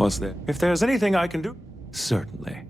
Was there? If there's anything I can do, certainly.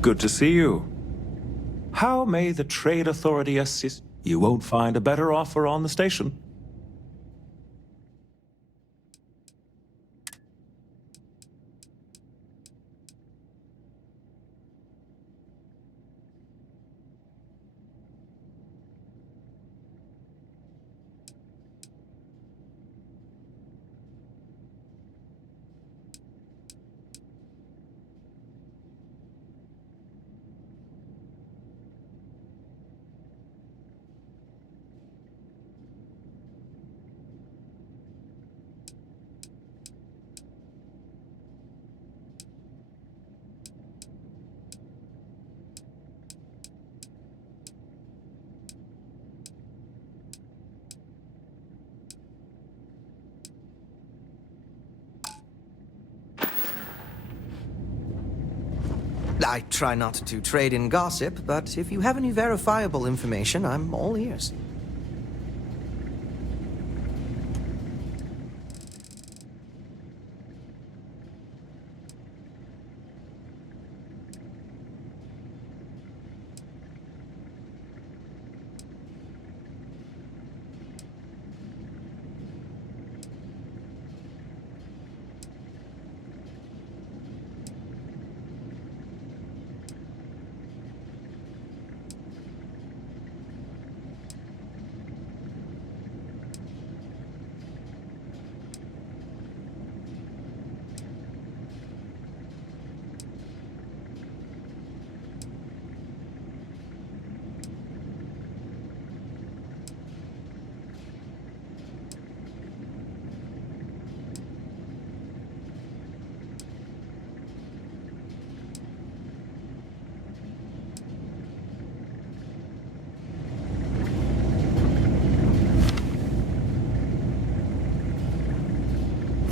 Good to see you. How may the Trade Authority assist? You won't find a better offer on the station. I try not to trade in gossip, but if you have any verifiable information, I'm all ears.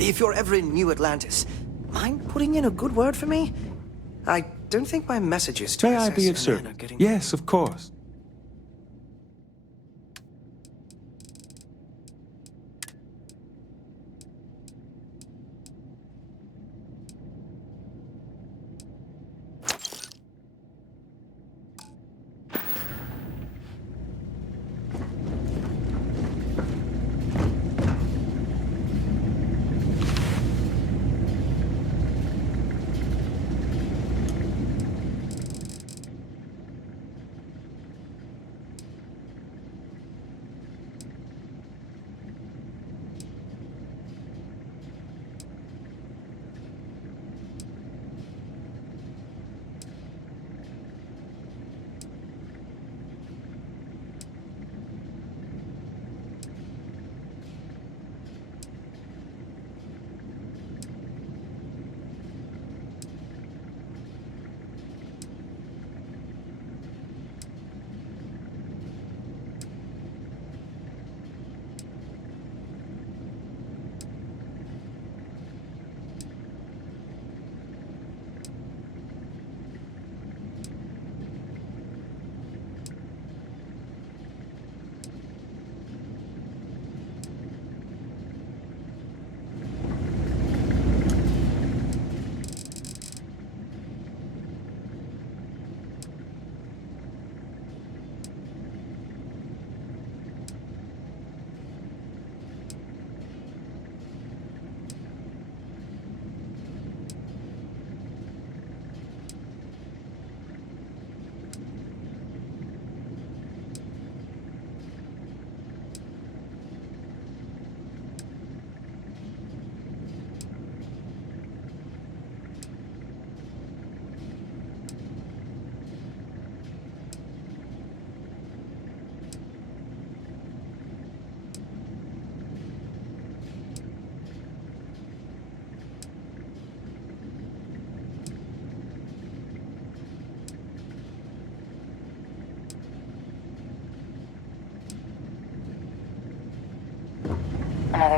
If you're ever in New Atlantis, mind putting in a good word for me? I don't think my messages to May I be of SS&N service? are getting... Yes, of course.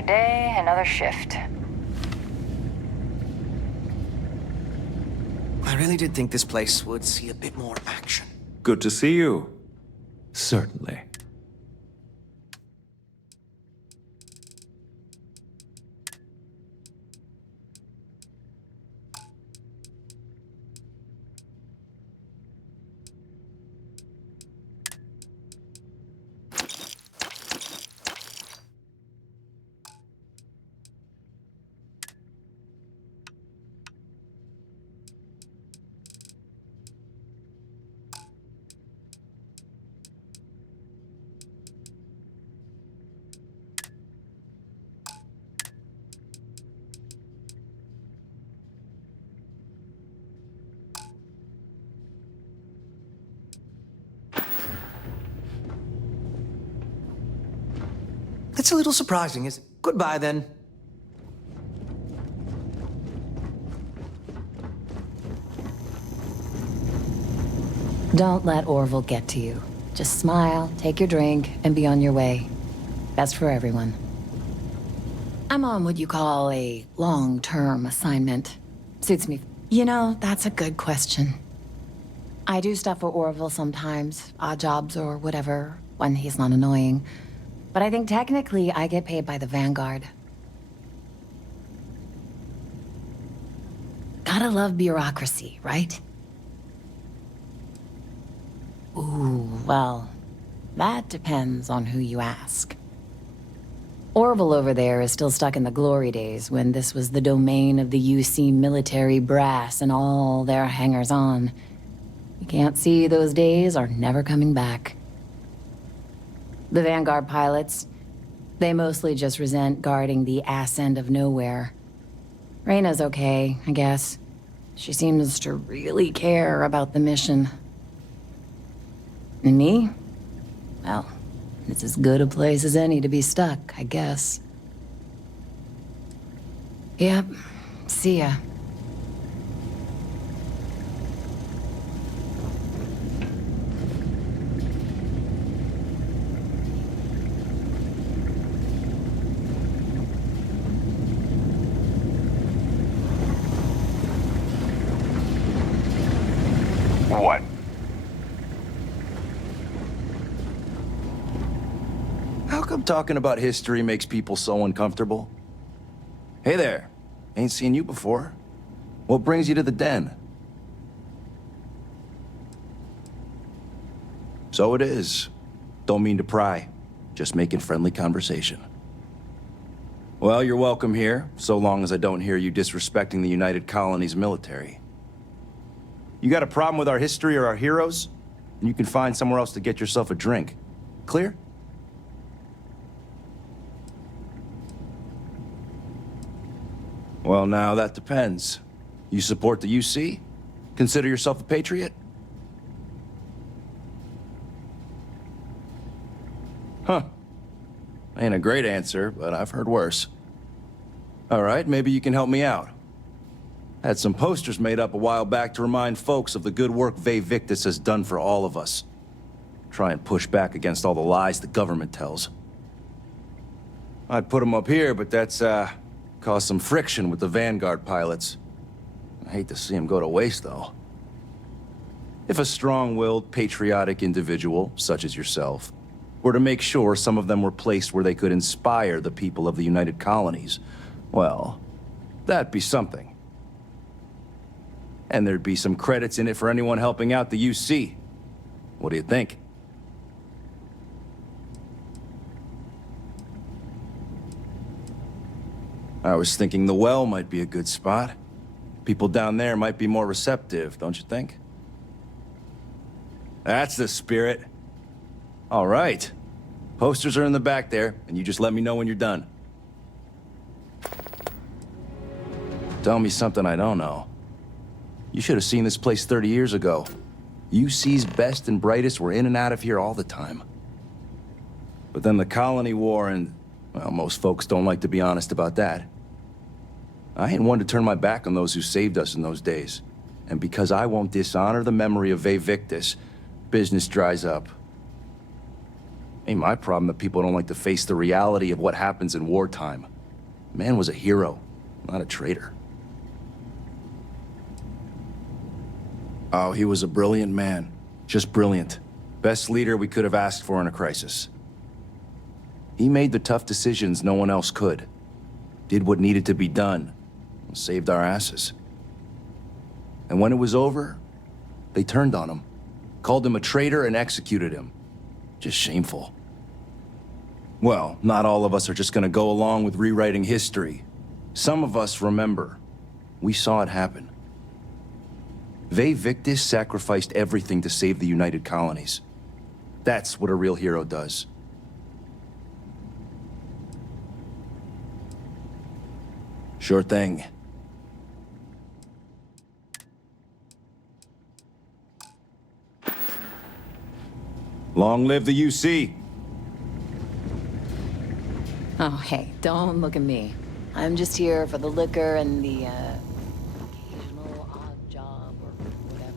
Another day, another shift. I really did think this place would see a bit more action. Good to see you. Certainly. It's a little surprising, isn't it? Goodbye, then. Don't let Orville get to you. Just smile, take your drink, and be on your way. Best for everyone. I'm on what you call a long-term assignment. Suits me. You know, that's a good question. I do stuff for Orville sometimes, odd jobs or whatever, when he's not annoying. But I think technically I get paid by the Vanguard. Gotta love bureaucracy, right? Ooh, well, that depends on who you ask. Orville over there is still stuck in the glory days when this was the domain of the UC military brass and all their hangers-on. You can't see those days are never coming back. The Vanguard pilots, they mostly just resent guarding the ass end of nowhere. Reyna's okay, I guess. She seems to really care about the mission. And me? Well, it's as good a place as any to be stuck, I guess. Yep. See ya. What? How come talking about history makes people so uncomfortable? Hey there. Ain't seen you before. What brings you to the den? So it is. Don't mean to pry. Just making friendly conversation. Well, you're welcome here, so long as I don't hear you disrespecting the United Colonies military. You got a problem with our history or our heroes? And you can find somewhere else to get yourself a drink. Clear? Well, now that depends. You support the UC? Consider yourself a patriot? Huh. Ain't a great answer, but I've heard worse. All right, maybe you can help me out. Had some posters made up a while back to remind folks of the good work Vae Victis has done for all of us. Try and push back against all the lies the government tells. I'd put them up here, but that's, caused some friction with the Vanguard pilots. I hate to see them go to waste, though. If a strong-willed, patriotic individual, such as yourself, were to make sure some of them were placed where they could inspire the people of the United Colonies, well, that'd be something. And there'd be some credits in it for anyone helping out the UC. What do you think? I was thinking the well might be a good spot. People down there might be more receptive, don't you think? That's the spirit. All right. Posters are in the back there, and you just let me know when you're done. Tell me something I don't know. You should have seen this place 30 years ago. UC's best and brightest were in and out of here all the time. But then the Colony War and, well, most folks don't like to be honest about that. I ain't one to turn my back on those who saved us in those days. And because I won't dishonor the memory of Vae Victis, business dries up. Ain't my problem that people don't like to face the reality of what happens in wartime. Man was a hero, not a traitor. Oh, he was a brilliant man. Just brilliant. Best leader we could have asked for in a crisis. He made the tough decisions no one else could. Did what needed to be done. Saved our asses. And when it was over, they turned on him. Called him a traitor and executed him. Just shameful. Well, not all of us are just gonna go along with rewriting history. Some of us remember. We saw it happen. Vae Victis sacrificed everything to save the United Colonies. That's what a real hero does. Sure thing. Long live the UC! Oh, hey, don't look at me. I'm just here for the liquor and the, occasional odd job or whatever.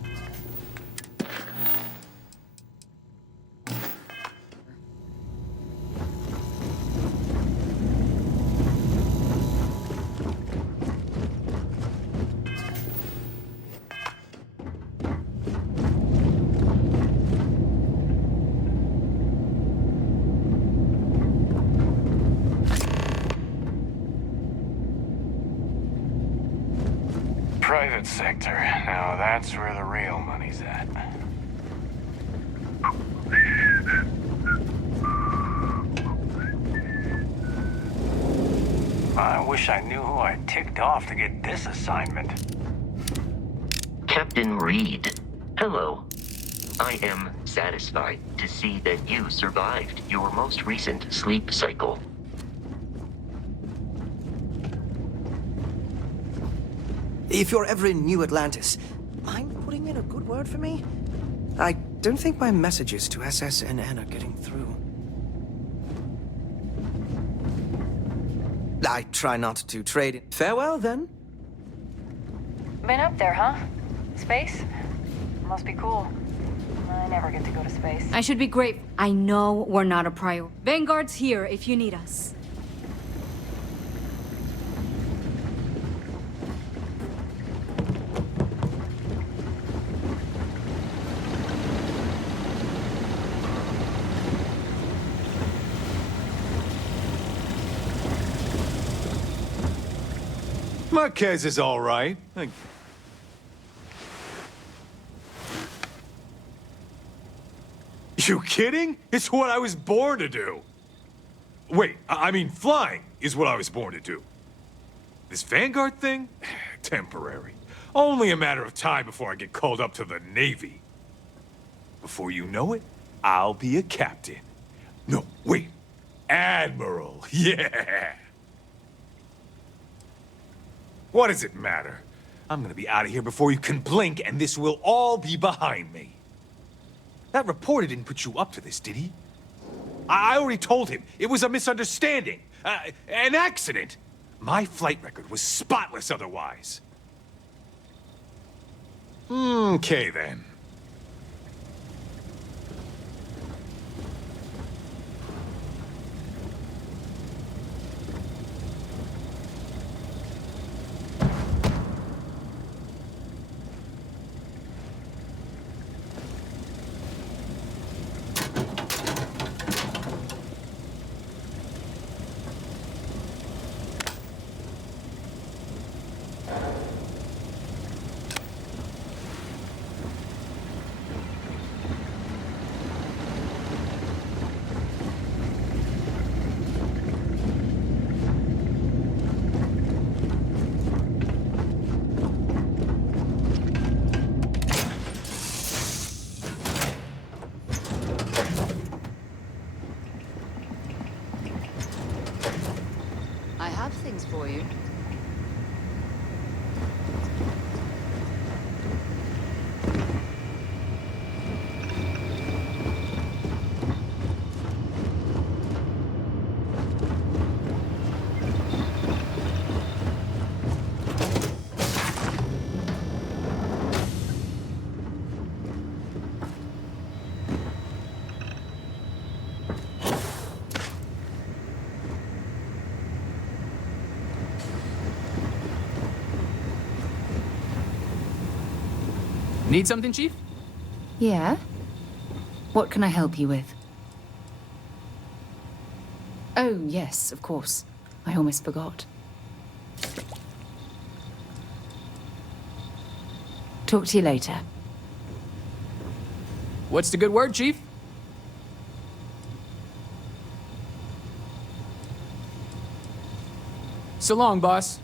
Private sector. Now that's where the real money's at. I wish I knew who I ticked off to get this assignment. Captain Reed, hello. I am satisfied to see that you survived your most recent sleep cycle. If you're ever in New Atlantis, mind putting in a good word for me? I don't think my messages to SSNN are getting through. I try not to trade it. Farewell, then. Been up there, huh? Space? Must be cool. I never get to go to space. I should be grateful. I know we're not a priority. Vanguard's here if you need us. Marquez is all right. You kidding? It's what I was born to do. Wait, I mean flying is what I was born to do. This Vanguard thing? Temporary. Only a matter of time before I get called up to the Navy. Before you know it, I'll be a captain. No, wait. Admiral. Yeah. What does it matter? I'm gonna be out of here before you can blink, and this will all be behind me. That reporter didn't put you up to this, did he? I already told him. It was a misunderstanding. An accident. My flight record was spotless otherwise. Okay, then. I have things for you. Need something, Chief? Yeah? What can I help you with? Oh, yes, of course. I almost forgot. Talk to you later. What's the good word, Chief? So long, boss.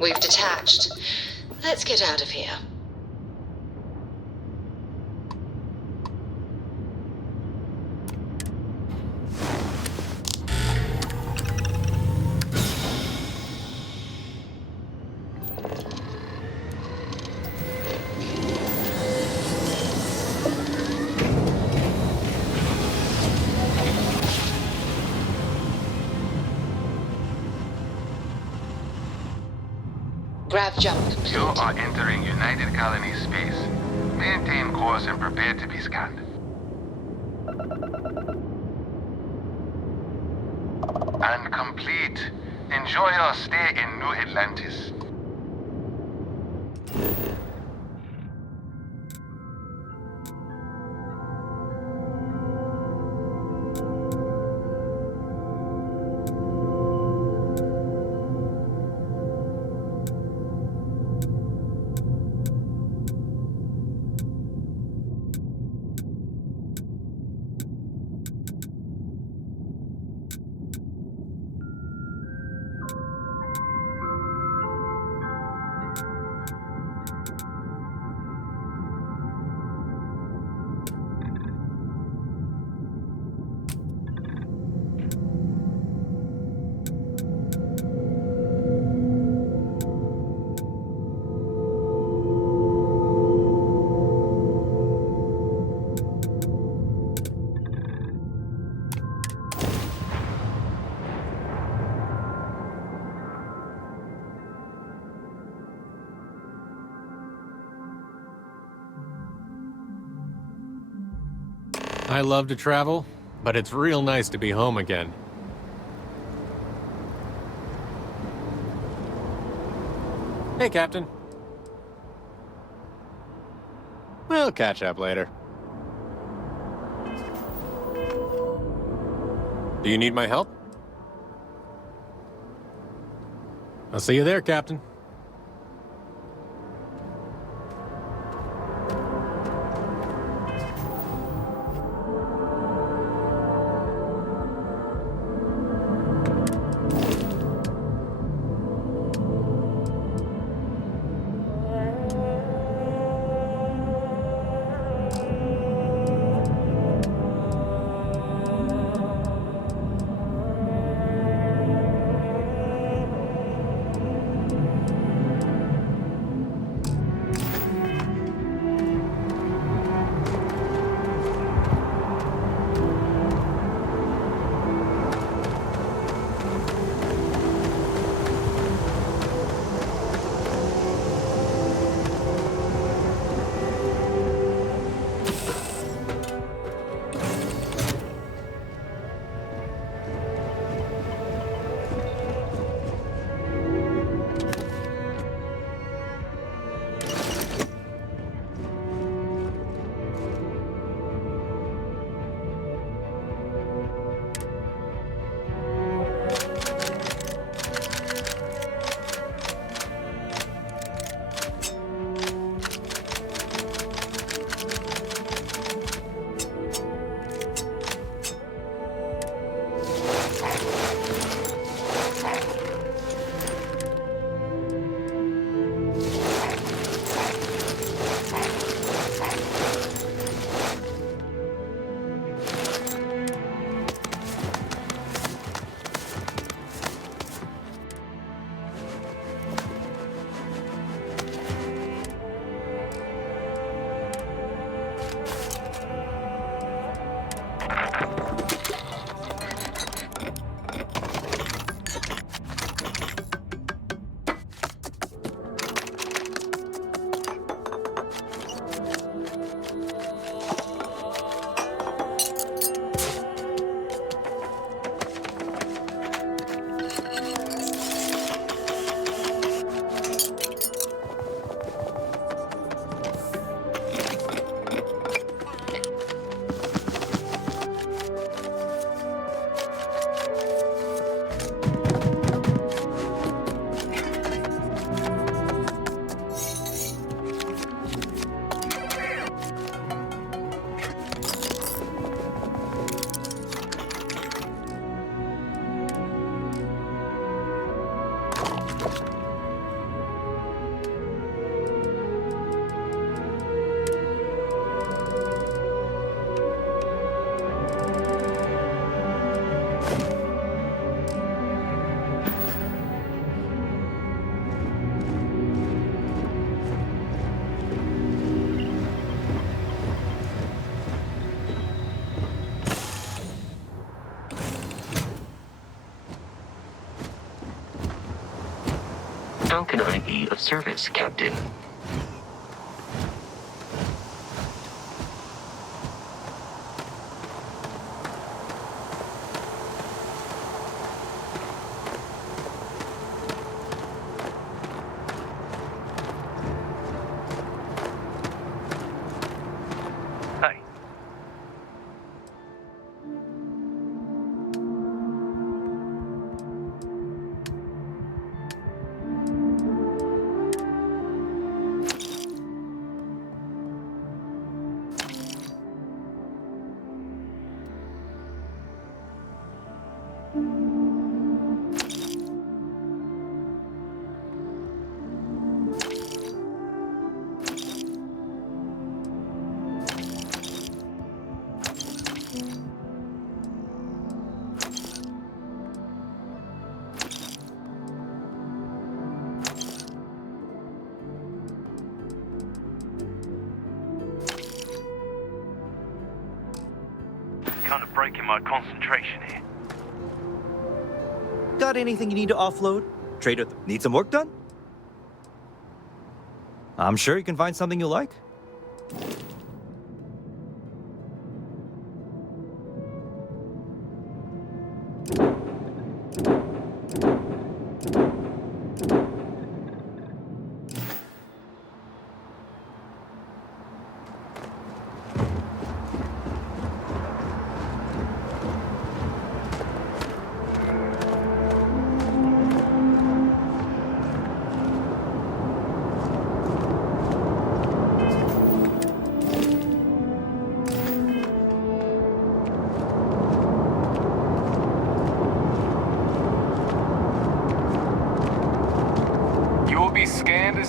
We've detached. Let's get out of here. Grav jump complete. You are entering United Colony space. Maintain course and prepare to be scanned. And complete. Enjoy your stay in New Atlantis. I love to travel, but it's real nice to be home again. Hey, Captain. We'll catch up later. Do you need my help? I'll see you there, Captain. How can I be of service, Captain? Hey. Kind of breaking my concentration here. Got anything you need to offload? Trader, need some work done? I'm sure you can find something you like.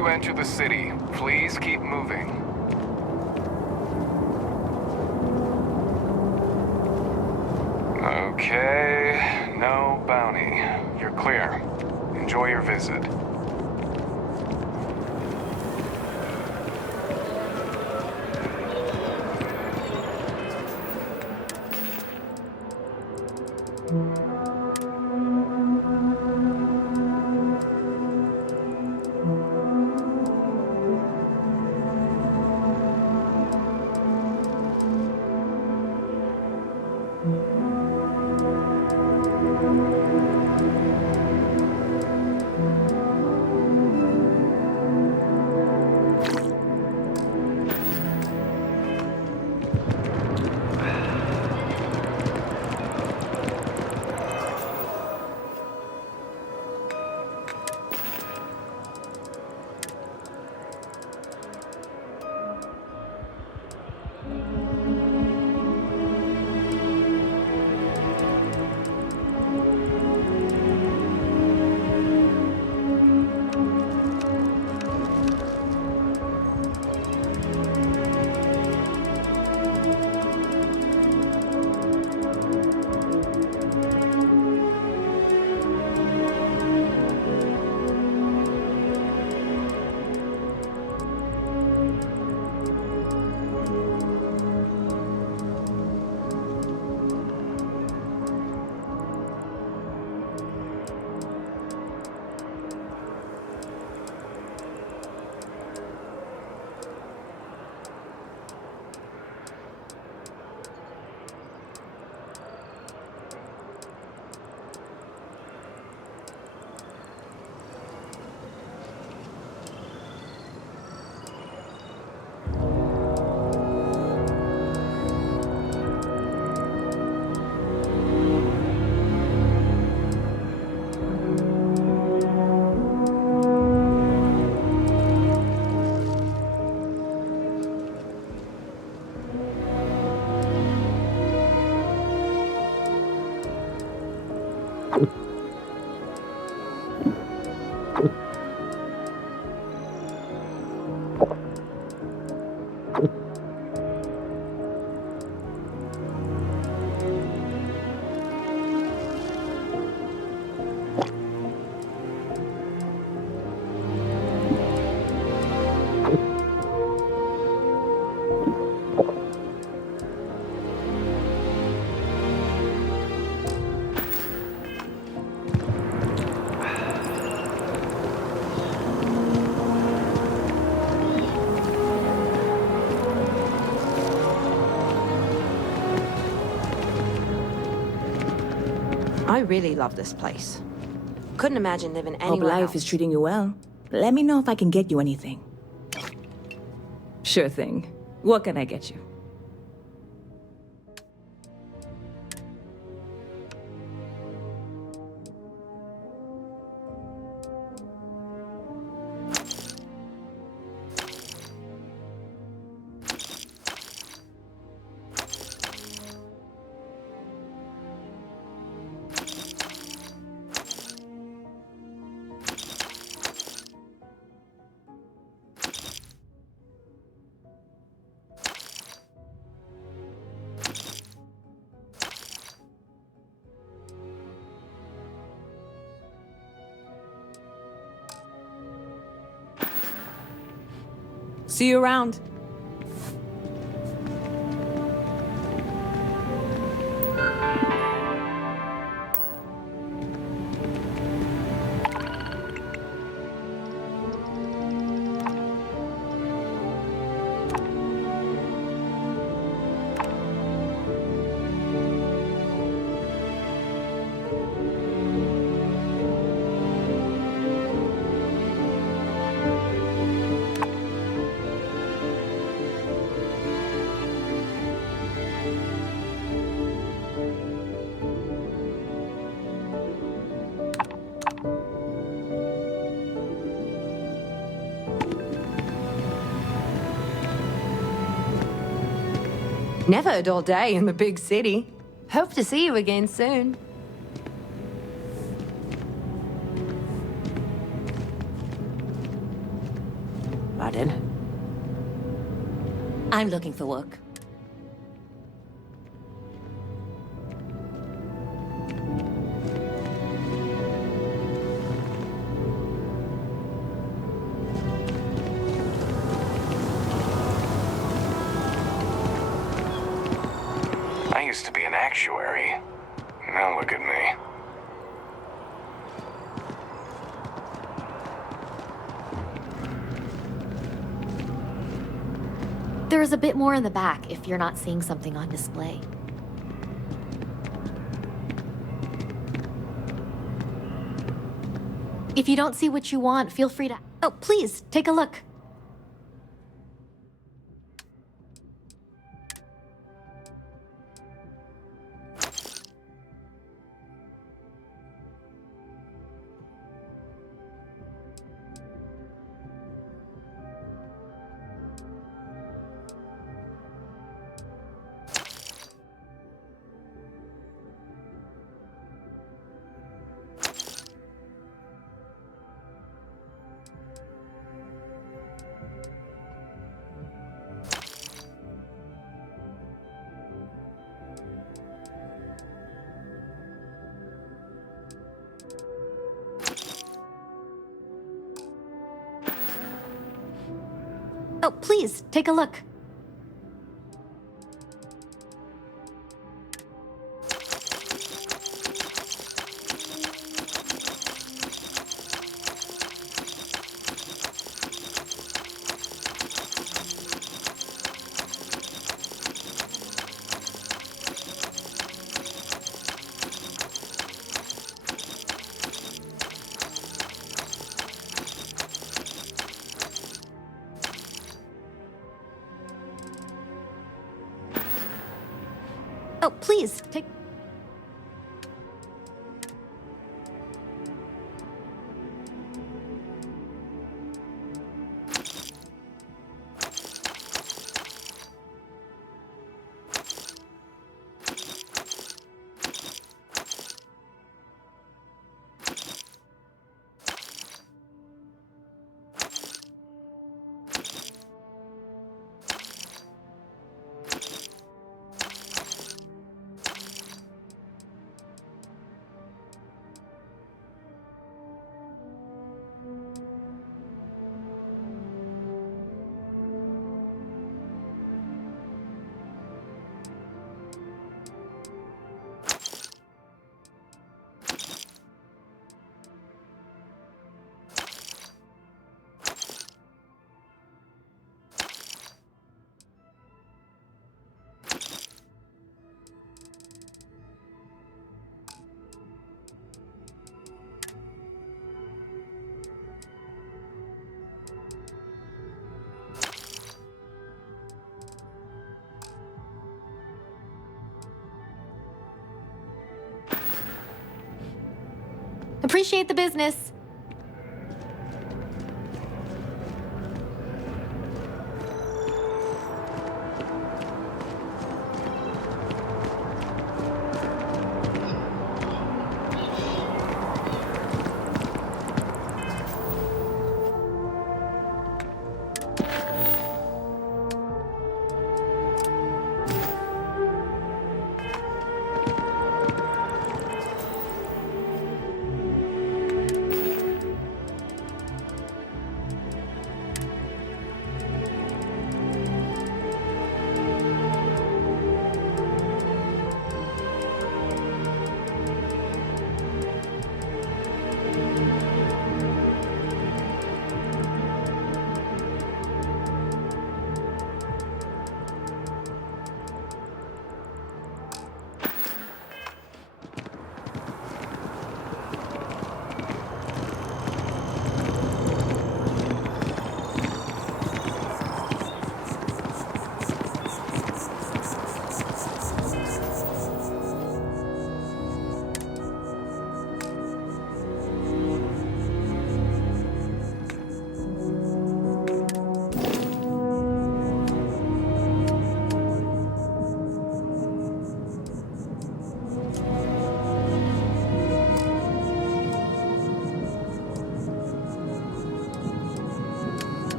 you enter the city, please keep moving. Okay, no bounty. You're clear. Enjoy your visit. I really love this place. Couldn't imagine living Hope anywhere life else. is treating you well. Let me know if I can get you anything. Sure thing. What can I get you? See you around. Never a dull day in the big city. Hope to see you again soon. Pardon? I'm looking for work. I used to be an actuary. Now look at me. There is a bit more in the back if you're not seeing something on display. If you don't see what you want, feel free to... Oh, please, take a look. Oh, please, take a look. Oh, please, take... Appreciate the business.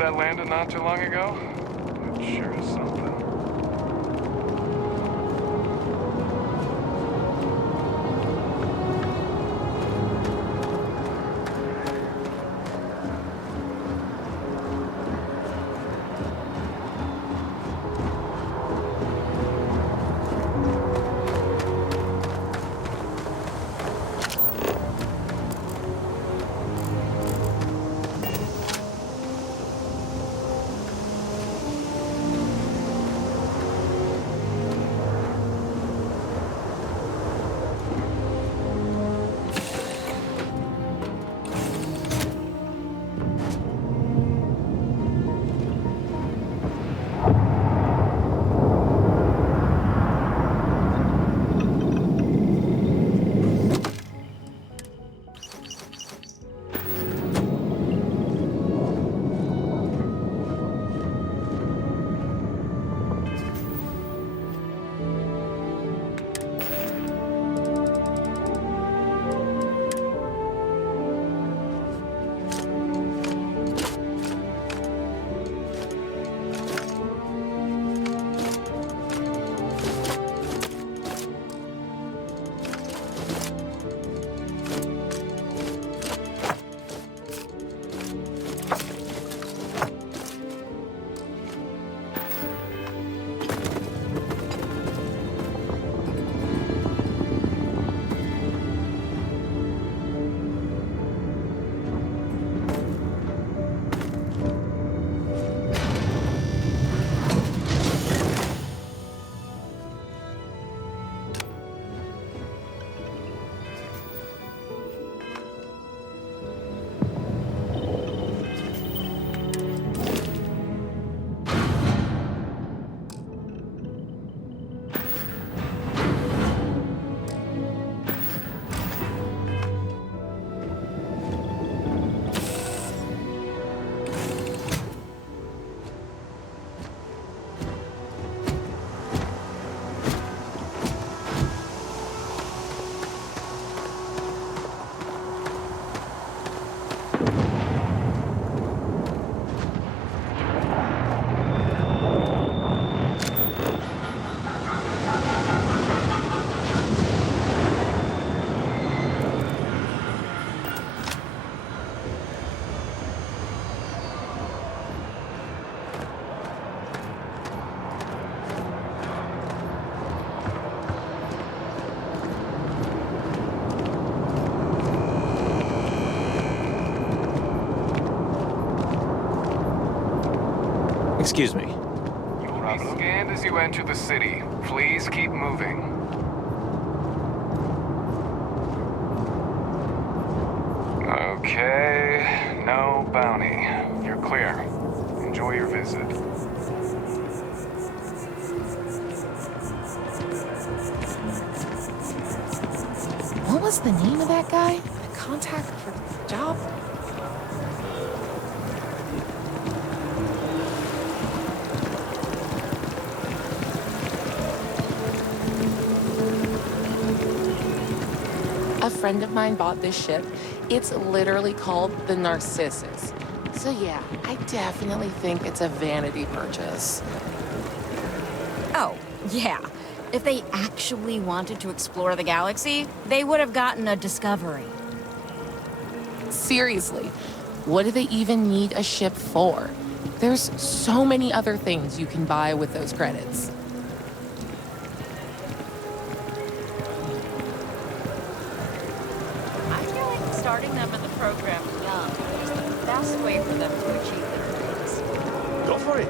that landed not too long ago? It sure is something. Excuse me. You'll be scanned as you enter the city. Please keep moving. Okay, no bounty. You're clear. Enjoy your visit. What was the name of that guy? The contact for the job? A friend of mine bought this ship. It's literally called the Narcissus. So yeah, I definitely think it's a vanity purchase. Oh, yeah. If they actually wanted to explore the galaxy, they would have gotten a Discovery. Seriously, what do they even need a ship for? There's so many other things you can buy with those credits. I feel like starting them in the program young is the best way for them to achieve their dreams. Go for it.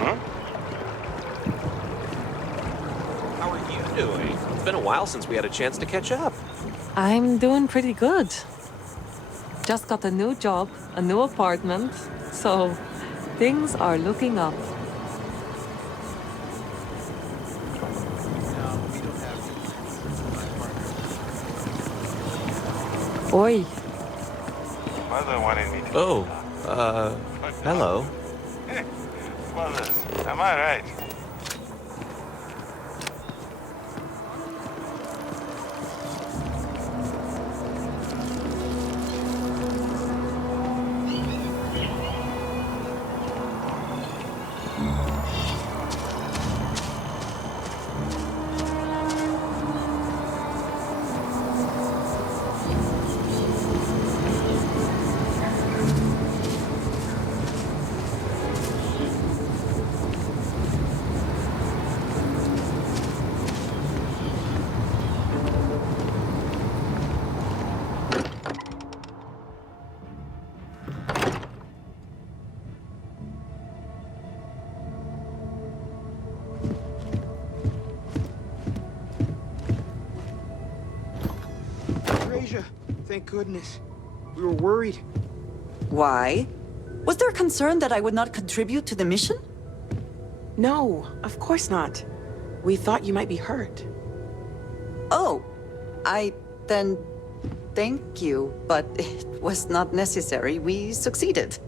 How are you doing? It's been a while since we had a chance to catch up. I'm doing pretty good. Just got a new job, a new apartment, so things are looking up. Oi. Mother wanted me to. Oh, hello. Mothers, am I right? Frasia, thank goodness. We were worried. Why? Was there concern that I would not contribute to the mission? No, of course not. We thought you might be hurt. Oh, then thank you, but it was not necessary. We succeeded.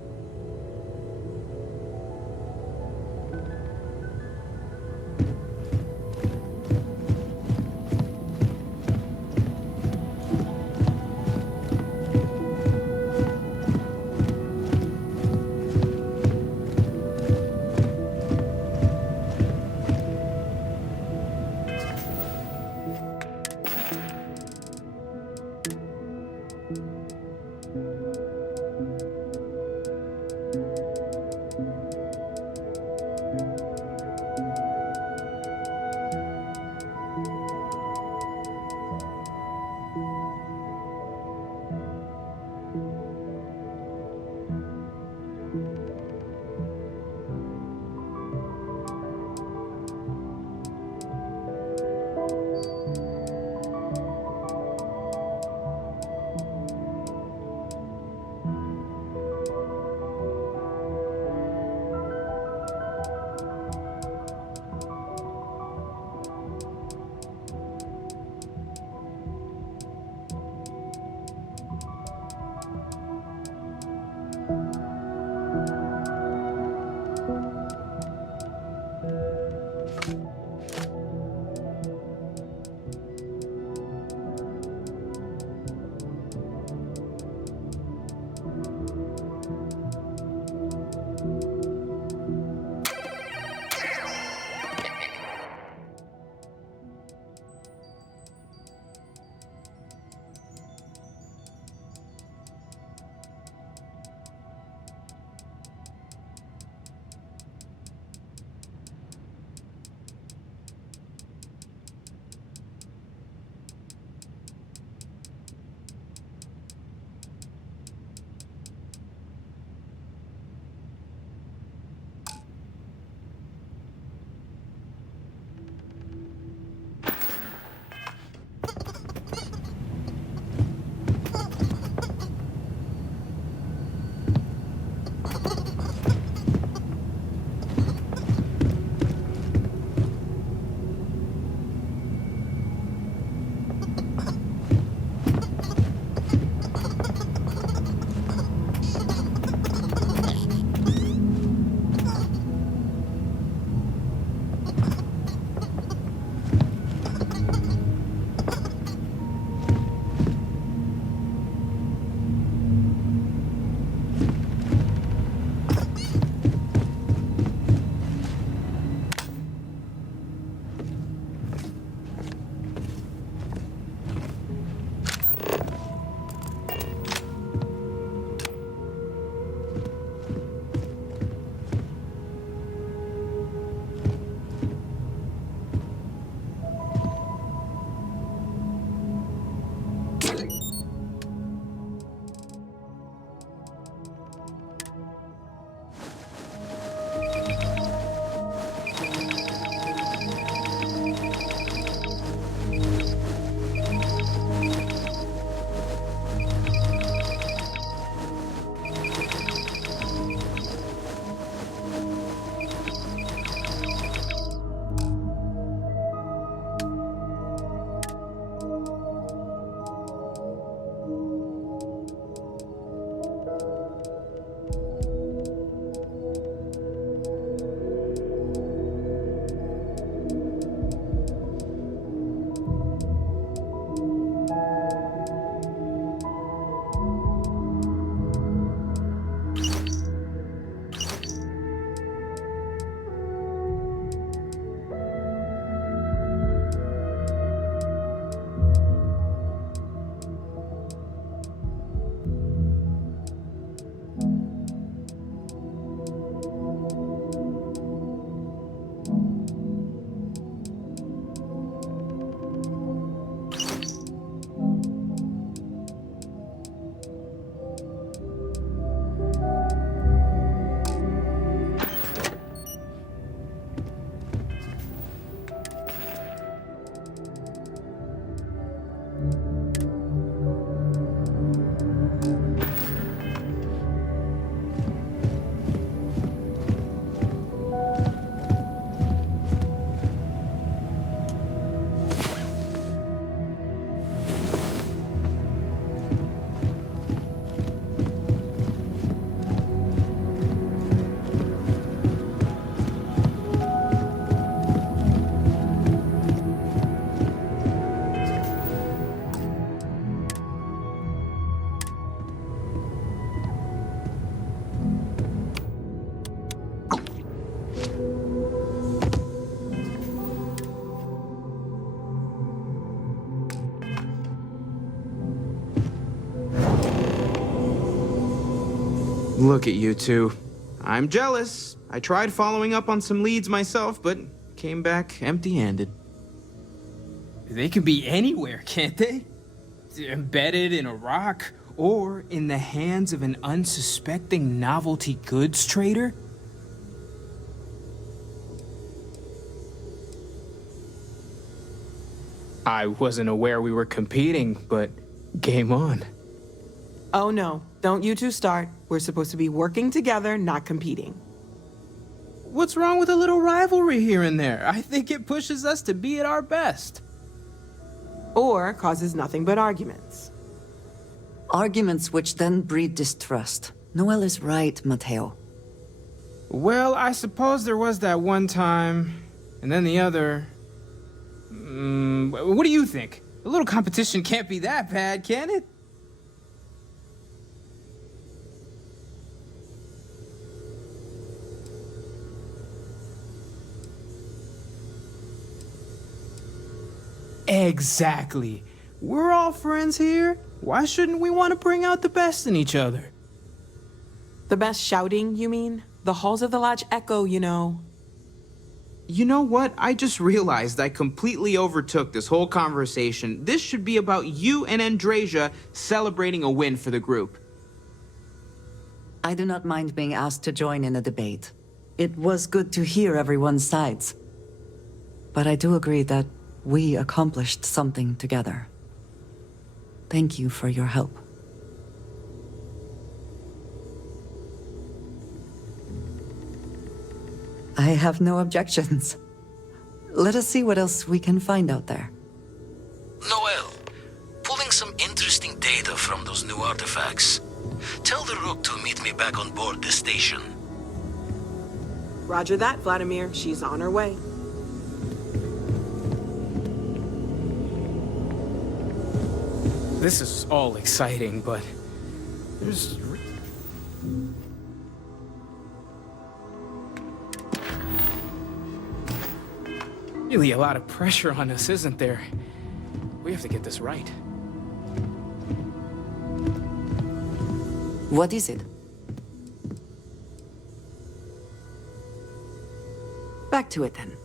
Look at you two. I'm jealous. I tried following up on some leads myself, but came back empty-handed. They can be anywhere, can't they? Embedded in a rock, or in the hands of an unsuspecting novelty goods trader? I wasn't aware we were competing, but game on. Oh no, don't you two start. We're supposed to be working together, not competing. What's wrong with a little rivalry here and there? I think it pushes us to be at our best. Or causes nothing but arguments. Arguments which then breed distrust. Noel is right, Mateo. Well, I suppose there was that one time, and then the other. What do you think? A little competition can't be that bad, can it? Exactly. We're all friends here. Why shouldn't we want to bring out the best in each other? The best shouting, you mean? The halls of the lodge echo, you know. You know what? I just realized I completely overtook this whole conversation. This should be about you and Andrasia celebrating a win for the group. I do not mind being asked to join in a debate. It was good to hear everyone's sides. But I do agree that we accomplished something together. Thank you for your help. I have no objections. Let us see what else we can find out there. Noel, pulling some interesting data from those new artifacts. Tell the Rook to meet me back on board the station. Roger that, Vladimir. She's on her way. This is all exciting, but there's really a lot of pressure on us, isn't there? We have to get this right. What is it? Back to it then.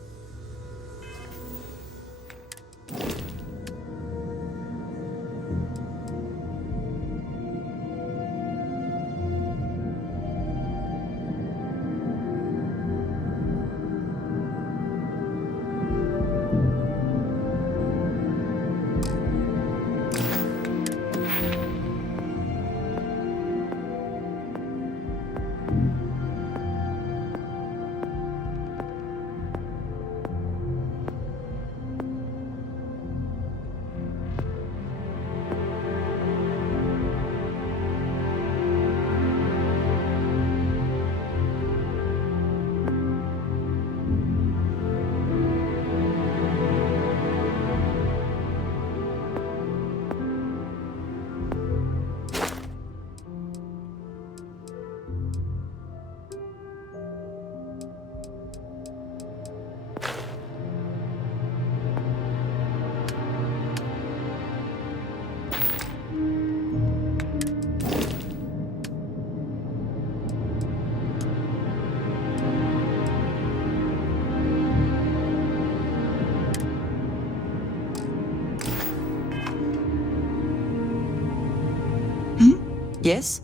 Yes?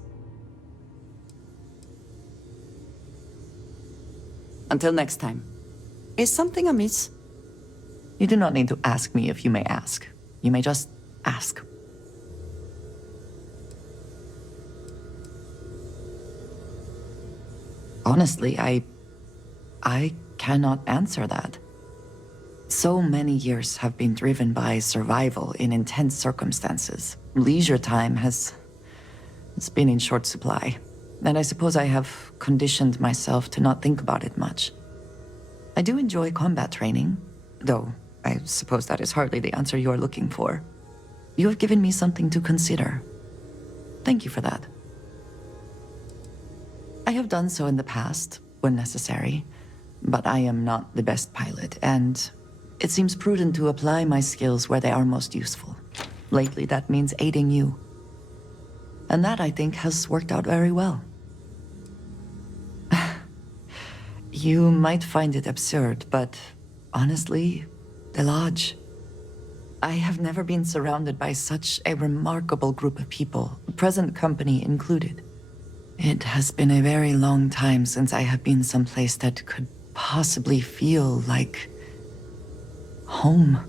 Until next time. Is something amiss? You do not need to ask me if you may ask. You may just ask. Honestly, I cannot answer that. So many years have been driven by survival in intense circumstances. Leisure time it's been in short supply, and I suppose I have conditioned myself to not think about it much. I do enjoy combat training, though I suppose that is hardly the answer you are looking for. You have given me something to consider. Thank you for that. I have done so in the past, when necessary, but I am not the best pilot, and it seems prudent to apply my skills where they are most useful. Lately, that means aiding you. And that, I think, has worked out very well. You might find it absurd, but honestly, the Lodge. I have never been surrounded by such a remarkable group of people, present company included. It has been a very long time since I have been someplace that could possibly feel like home.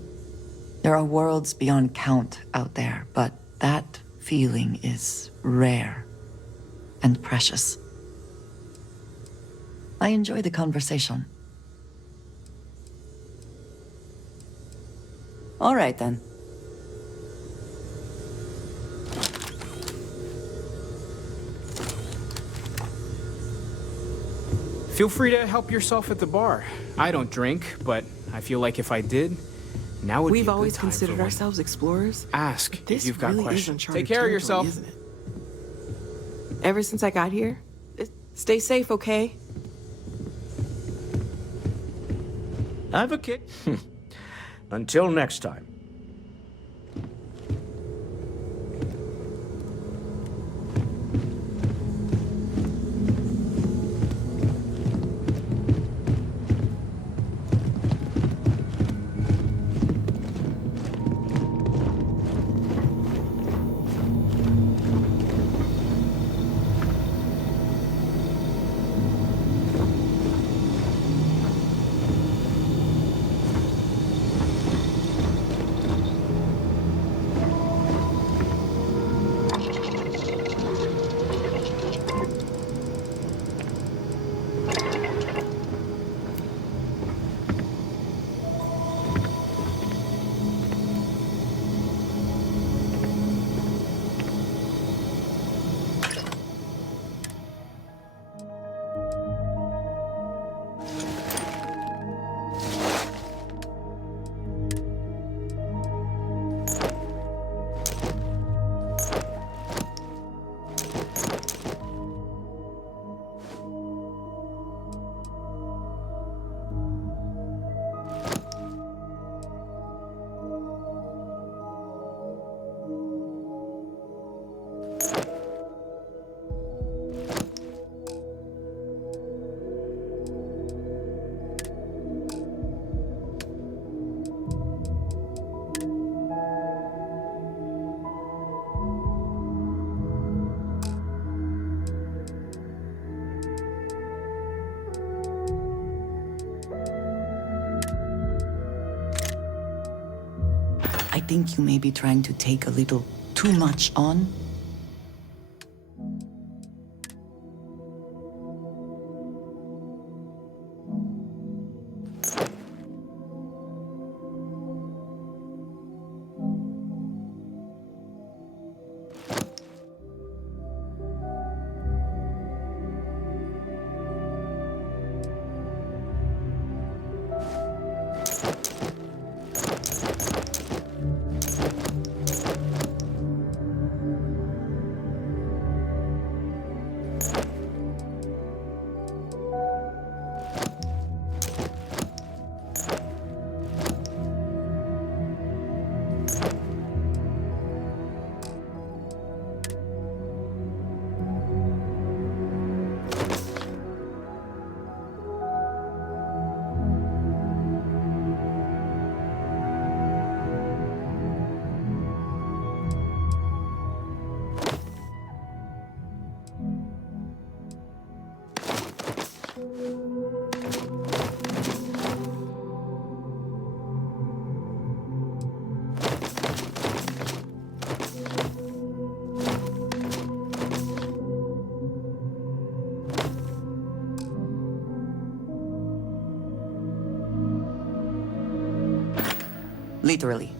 There are worlds beyond count out there, but that feeling is rare and precious. I enjoy the conversation. All right, then. Feel free to help yourself at the bar. I don't drink, but I feel like if I did, now would be a We've good always time considered for one. ourselves explorers. Ask if This you've got really is questions. uncharted Take care of territory, yourself. isn't it? Ever since I got here, stay safe, okay? Advocate. Until next time. I think you may be trying to take a little too much on. Literally.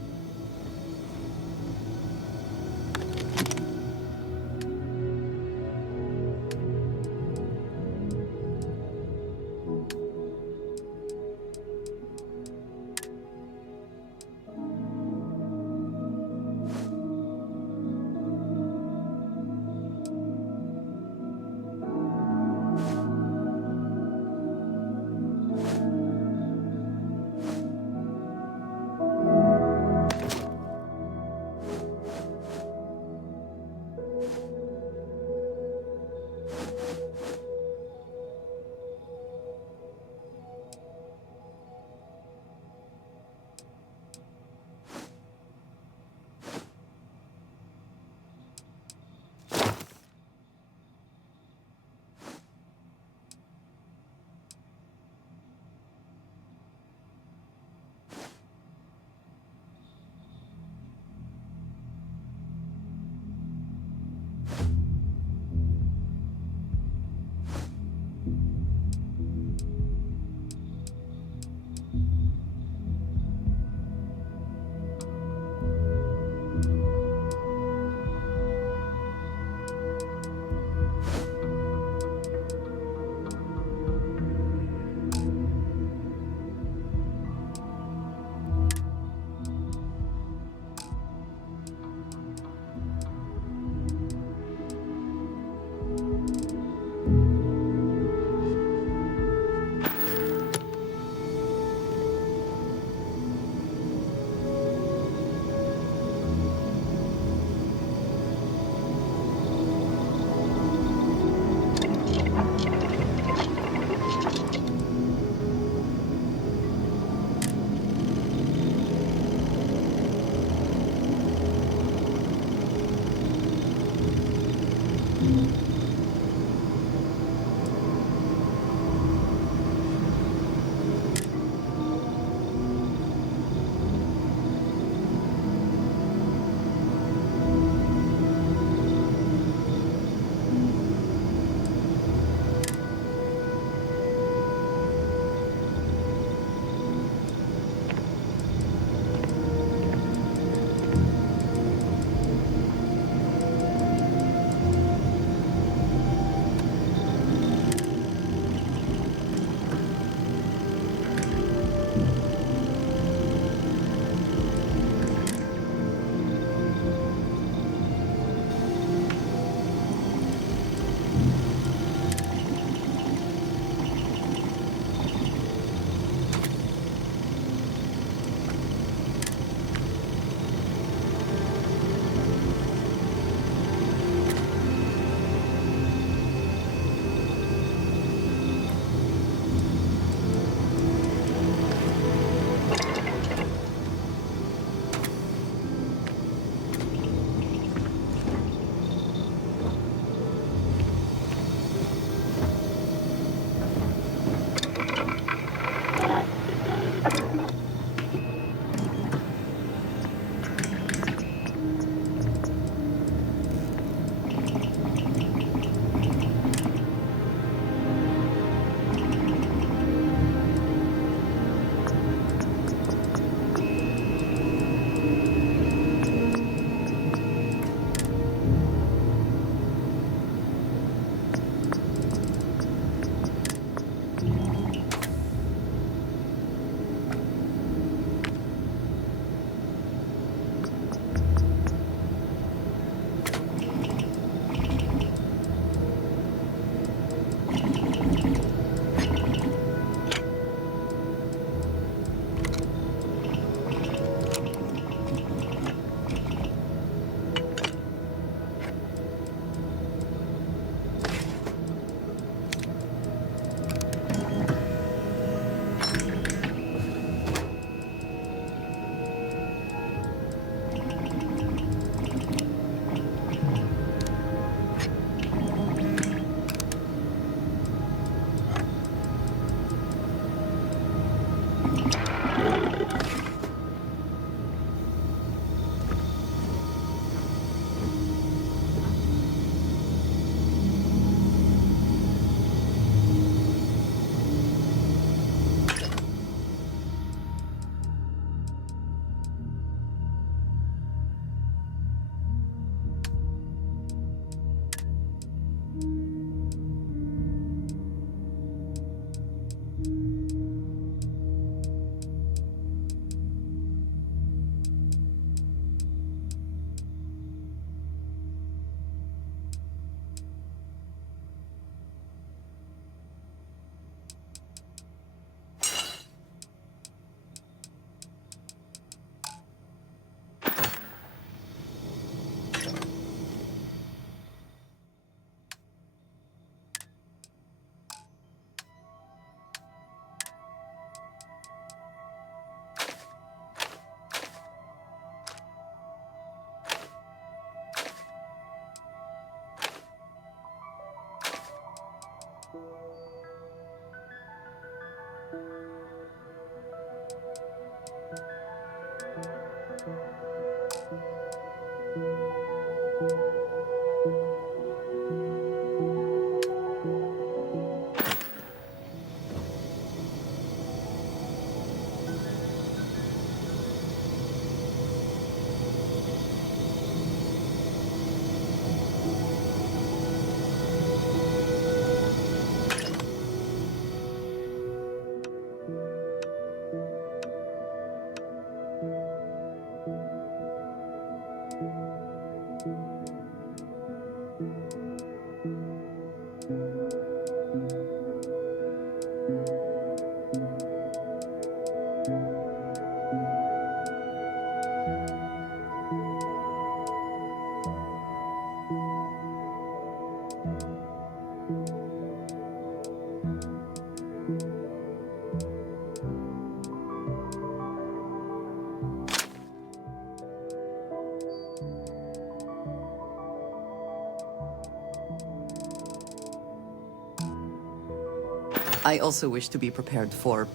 I also wish to be prepared for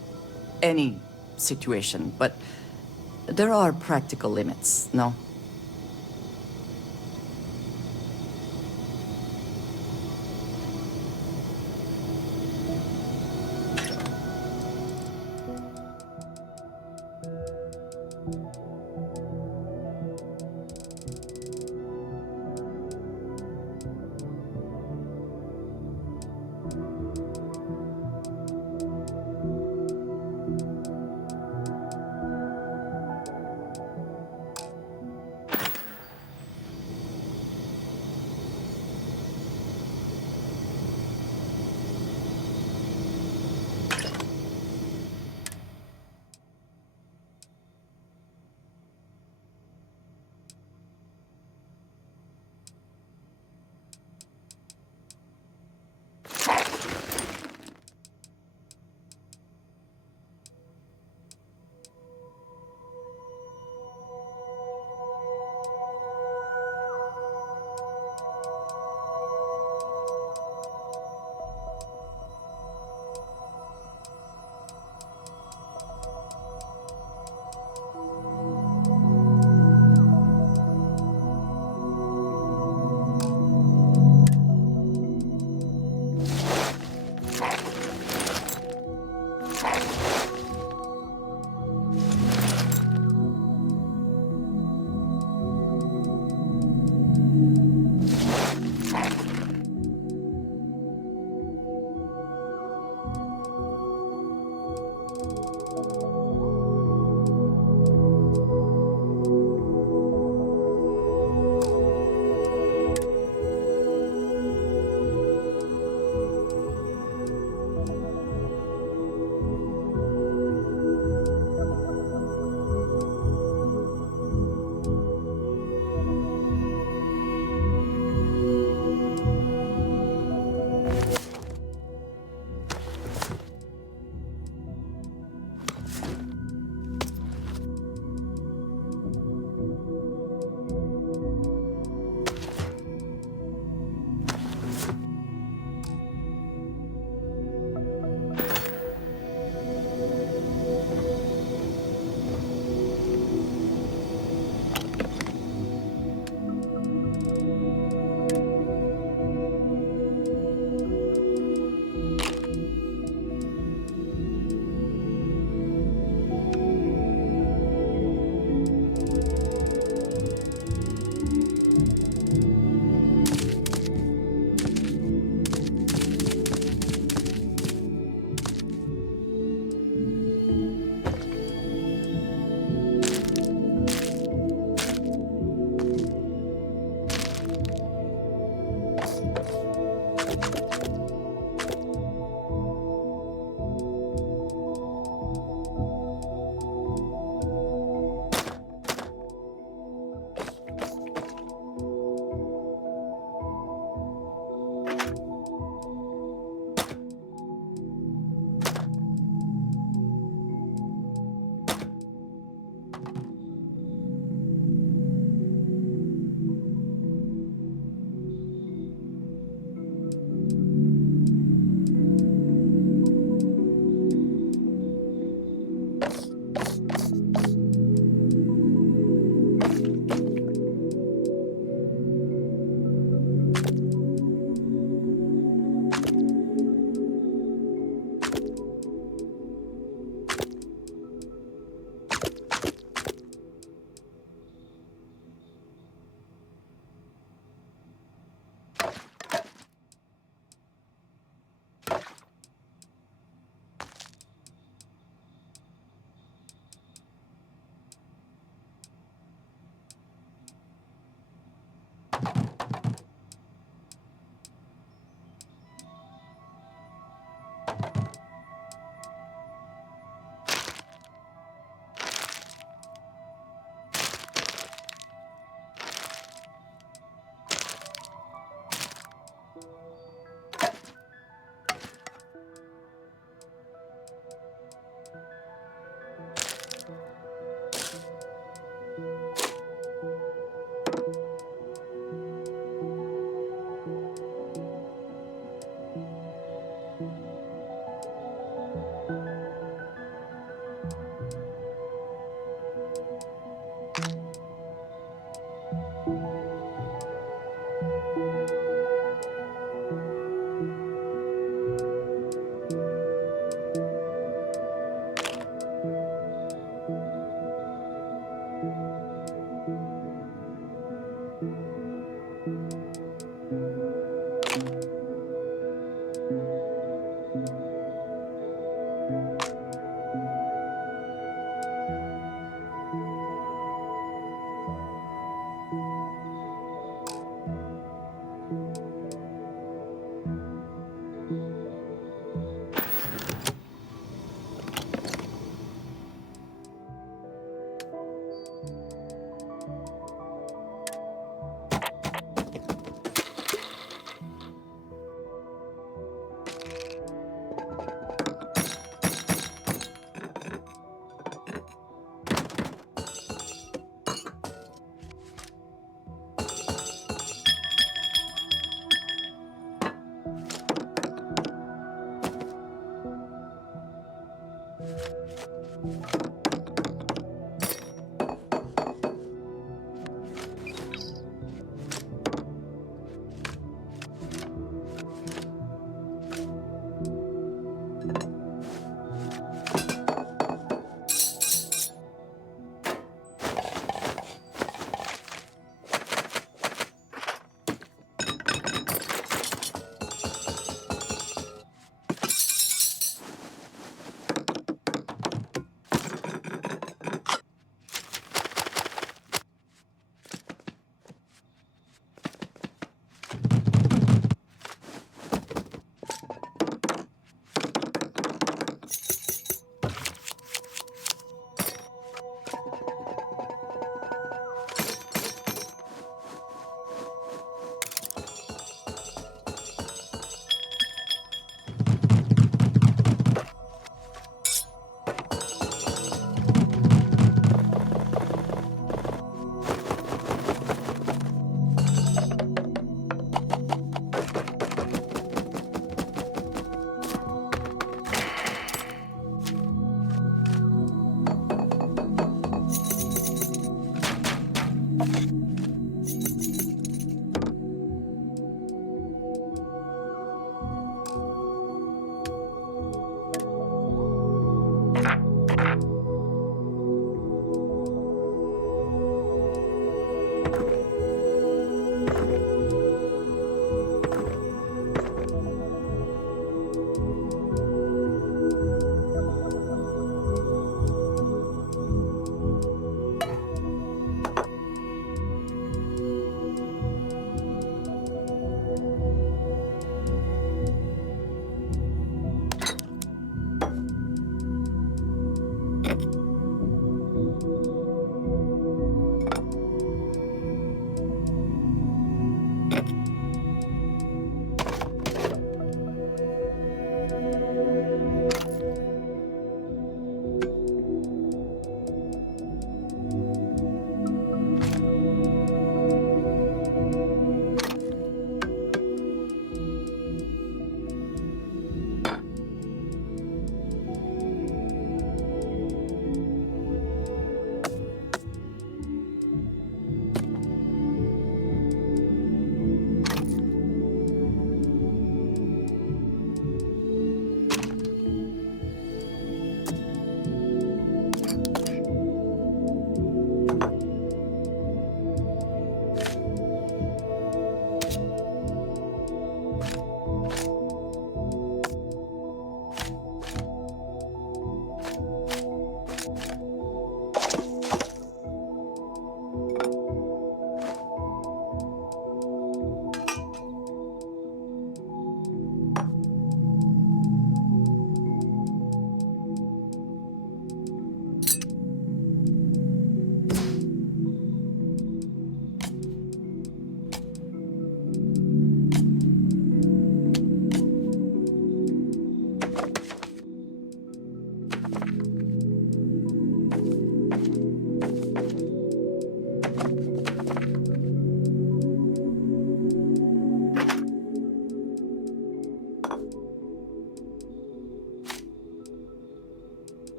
any situation, but there are practical limits, no?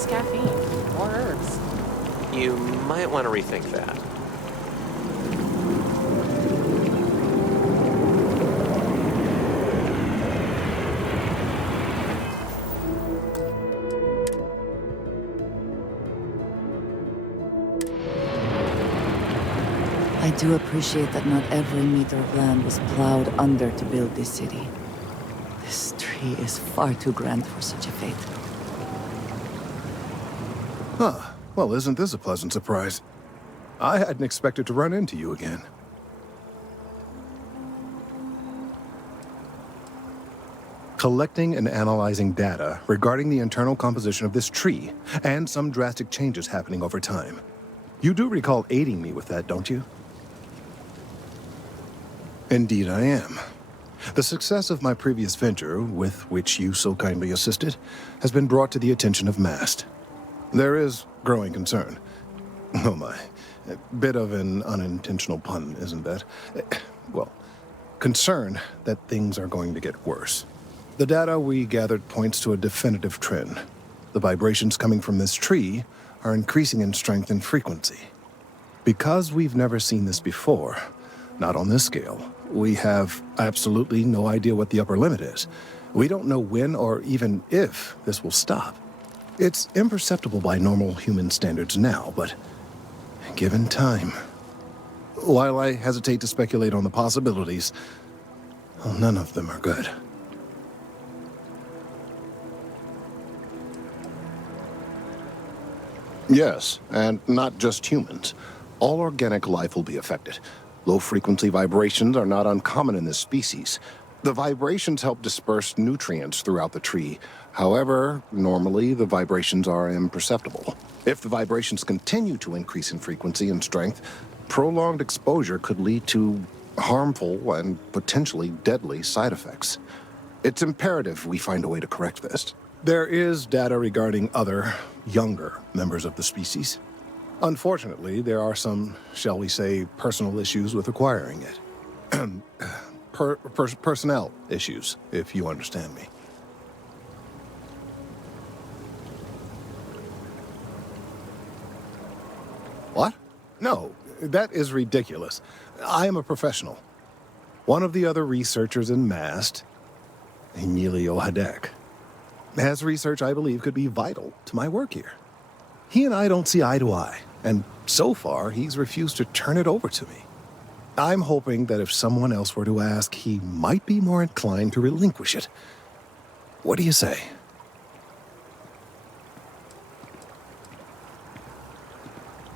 less caffeine, more herbs. You might want to rethink that. I do appreciate that not every meter of land was plowed under to build this city. This tree is far too grand for such a fate. Huh. Well, isn't this a pleasant surprise? I hadn't expected to run into you again. Collecting and analyzing data regarding the internal composition of this tree, and some drastic changes happening over time. You do recall aiding me with that, don't you? Indeed I am. The success of my previous venture, with which you so kindly assisted, has been brought to the attention of MAST. There is growing concern. Oh my. A bit of an unintentional pun, isn't that? Well, concern that things are going to get worse. The data we gathered points to a definitive trend. The vibrations coming from this tree are increasing in strength and frequency. Because we've never seen this before, not on this scale, we have absolutely no idea what the upper limit is. We don't know when or even if this will stop. It's imperceptible by normal human standards now, but given time. While I hesitate to speculate on the possibilities, well, none of them are good. Yes, and not just humans. All organic life will be affected. Low-frequency vibrations are not uncommon in this species. The vibrations help disperse nutrients throughout the tree. However, normally the vibrations are imperceptible. If the vibrations continue to increase in frequency and strength, prolonged exposure could lead to harmful and potentially deadly side effects. It's imperative we find a way to correct this. There is data regarding other, younger members of the species. Unfortunately, there are some, shall we say, personal issues with acquiring it. Personnel issues, if you understand me. What? No, that is ridiculous. I am a professional. One of the other researchers in MAST, Emilio Hadek, has research I believe could be vital to my work here. He and I don't see eye to eye, and so far he's refused to turn it over to me. I'm hoping that if someone else were to ask, he might be more inclined to relinquish it. What do you say?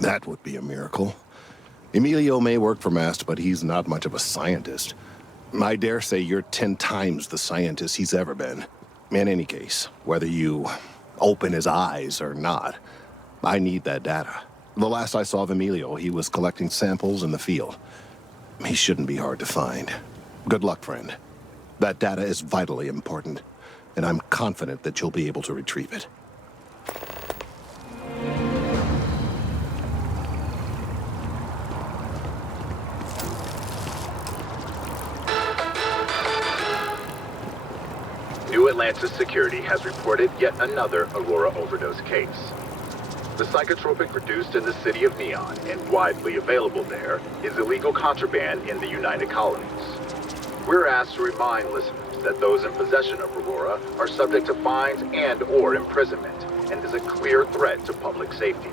That would be a miracle. Emilio may work for MAST, but he's not much of a scientist. I dare say you're 10 times the scientist he's ever been. In any case, whether you open his eyes or not, I need that data. The last I saw of Emilio, he was collecting samples in the field. He shouldn't be hard to find. Good luck, friend. That data is vitally important, and I'm confident that you'll be able to retrieve it. New Atlantis Security has reported yet another Aurora overdose case. The psychotropic produced in the city of Neon and widely available there is illegal contraband in the United Colonies. We're asked to remind listeners that those in possession of Aurora are subject to fines and/or imprisonment and is a clear threat to public safety.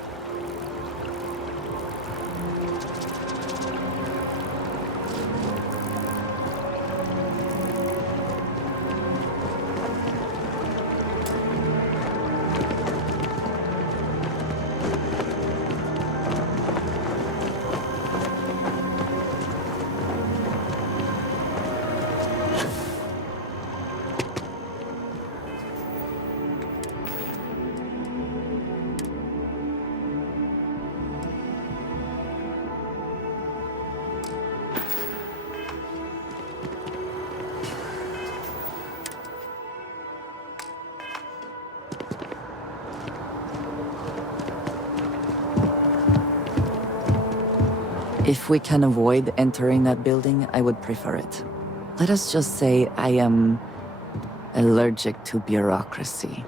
If we can avoid entering that building, I would prefer it. Let us just say I am allergic to bureaucracy.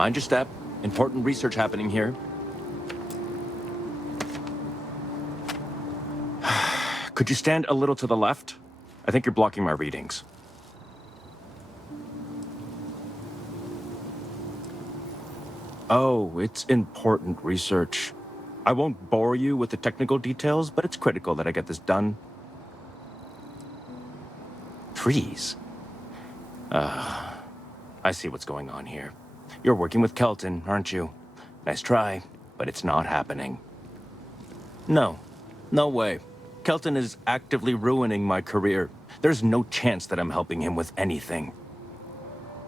Mind your step. Important research happening here. Could you stand a little to the left? I think you're blocking my readings. Oh, it's important research. I won't bore you with the technical details, but it's critical that I get this done. Trees? I see what's going on here. You're working with Kelton, aren't you? Nice try, but it's not happening. No. No way. Kelton is actively ruining my career. There's no chance that I'm helping him with anything.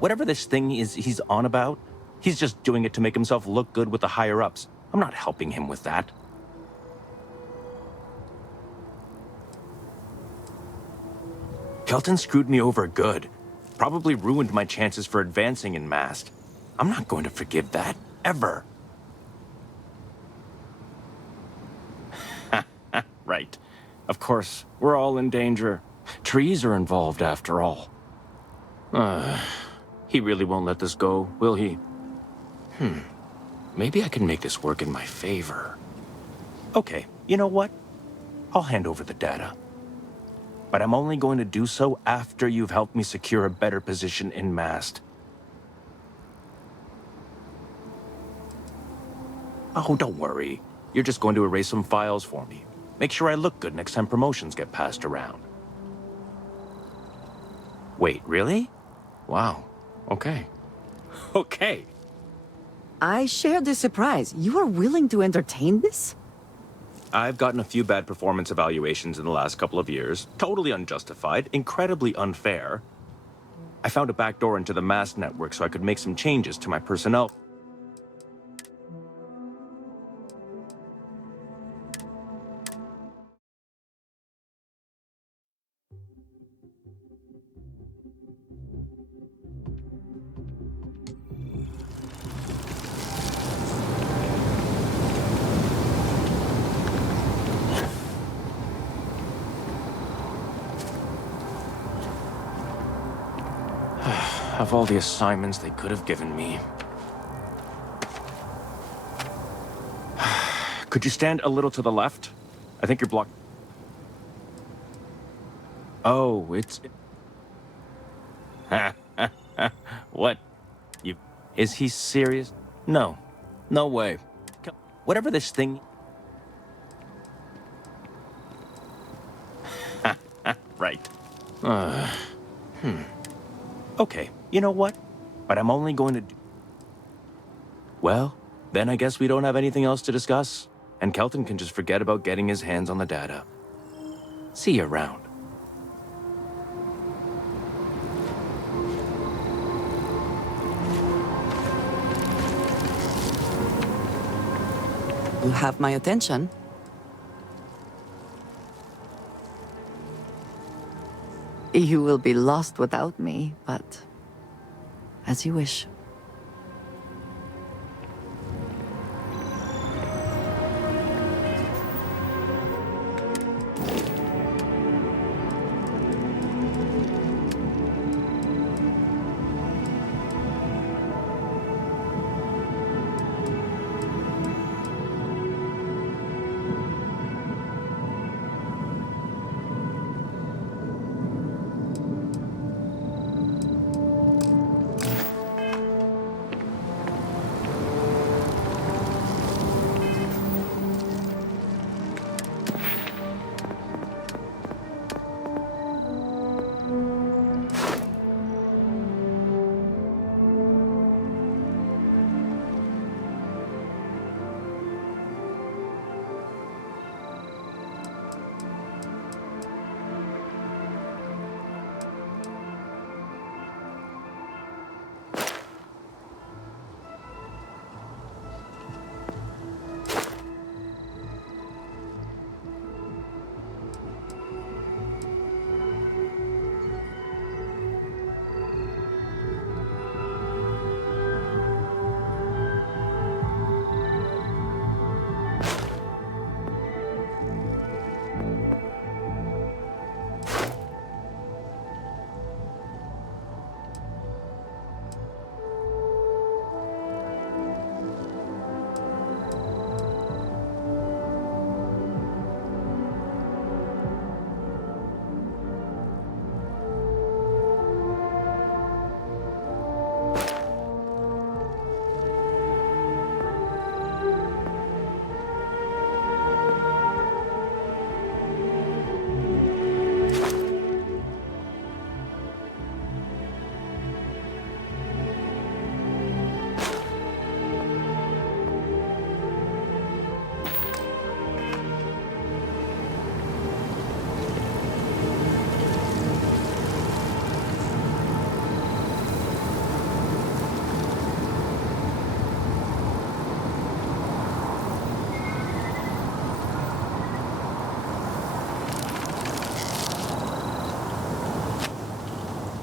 Whatever this thing is he's on about, he's just doing it to make himself look good with the higher-ups. I'm not helping him with that. Kelton screwed me over good. Probably ruined my chances for advancing in Mast. I'm not going to forgive that, ever. Right. Of course, we're all in danger. Trees are involved after all. He really won't let this go, will he? Maybe I can make this work in my favor. Okay, you know what? I'll hand over the data. But I'm only going to do so after you've helped me secure a better position in Mast. Oh, don't worry. You're just going to erase some files for me. Make sure I look good next time promotions get passed around. Wait, really? Wow. Okay. Okay. I share the surprise. You are willing to entertain this? I've gotten a few bad performance evaluations in the last couple of years. Totally unjustified, incredibly unfair. I found a backdoor into the Mast network so I could make some changes to my personnel. Of all the assignments they could have given me. Could you stand a little to the left? I think you're blocked. Oh, it's... What? You... Is he serious? No. No way. Whatever this thing... Right. Okay, you know what? But I'm only going to do... Well, then I guess we don't have anything else to discuss. And Kelton can just forget about getting his hands on the data. See you around. You have my attention. You will be lost without me, but as you wish.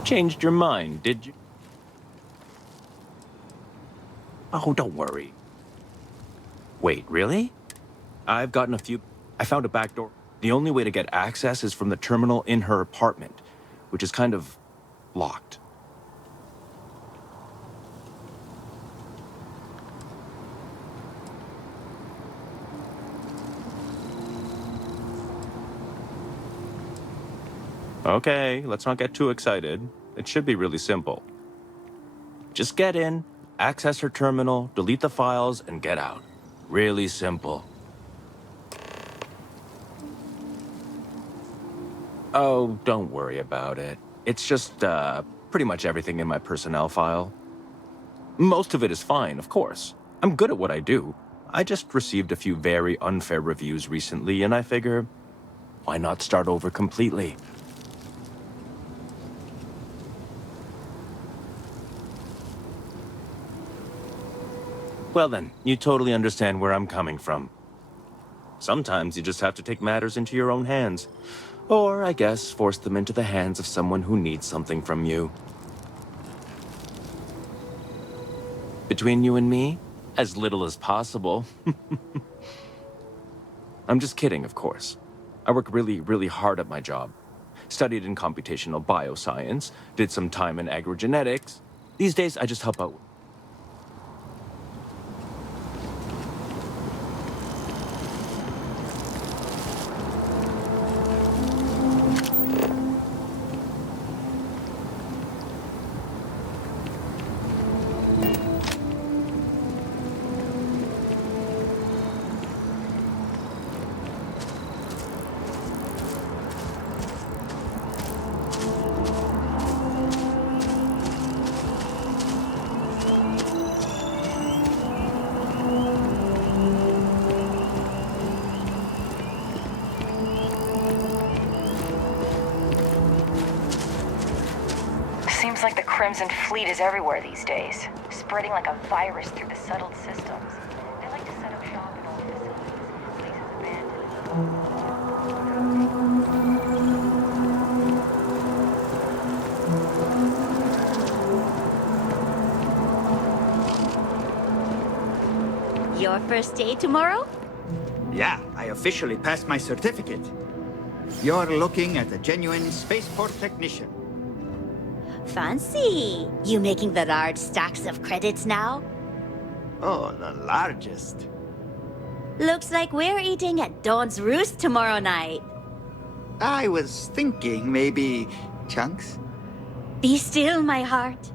Changed your mind, did you? Oh, don't worry. Wait, really? I've gotten a few... I found a back door. The only way to get access is from the terminal in her apartment, which is kind of locked. Okay, let's not get too excited. It should be really simple. Just get in, access her terminal, delete the files, and get out. Really simple. Oh, don't worry about it. It's just, pretty much everything in my personnel file. Most of it is fine, of course. I'm good at what I do. I just received a few very unfair reviews recently, and I figure, why not start over completely? Well then, you totally understand where I'm coming from. Sometimes you just have to take matters into your own hands. Or, I guess, force them into the hands of someone who needs something from you. Between you and me, as little as possible. I'm just kidding, of course. I work really, really hard at my job. Studied in computational bioscience, did some time in agrogenetics. These days, I just help out. Seems like the Crimson Fleet is everywhere these days, spreading like a virus through the settled systems. They like to set up shop in old facilities, places abandoned. Your first day tomorrow? Yeah, I officially passed my certificate. You're looking at a genuine spaceport technician. Fancy. You making the large stacks of credits now? Oh, the largest. Looks like we're eating at Dawn's Roost tomorrow night. I was thinking maybe chunks. Be still, my heart.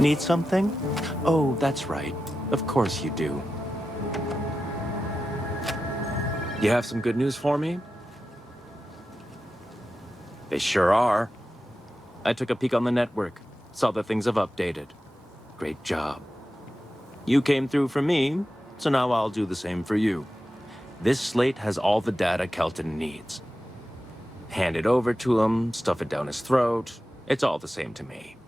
Need something? Oh, that's right. Of course you do. You have some good news for me? They sure are. I took a peek on the network, saw that things have updated. Great job. You came through for me, so now I'll do the same for you. This slate has all the data Kelton needs. Hand it over to him, stuff it down his throat. It's all the same to me.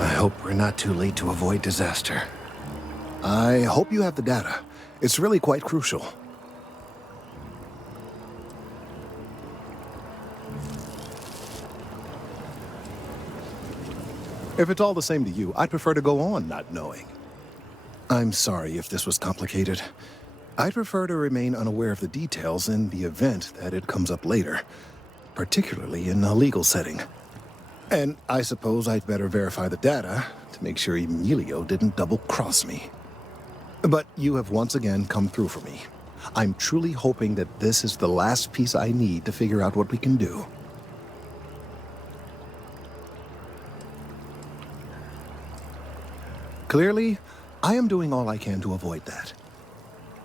I hope we're not too late to avoid disaster. I hope you have the data. It's really quite crucial. If it's all the same to you, I'd prefer to go on not knowing. I'm sorry if this was complicated. I'd prefer to remain unaware of the details in the event that it comes up later, particularly in a legal setting. And I suppose I'd better verify the data to make sure Emilio didn't double-cross me. But you have once again come through for me. I'm truly hoping that this is the last piece I need to figure out what we can do. Clearly, I am doing all I can to avoid that.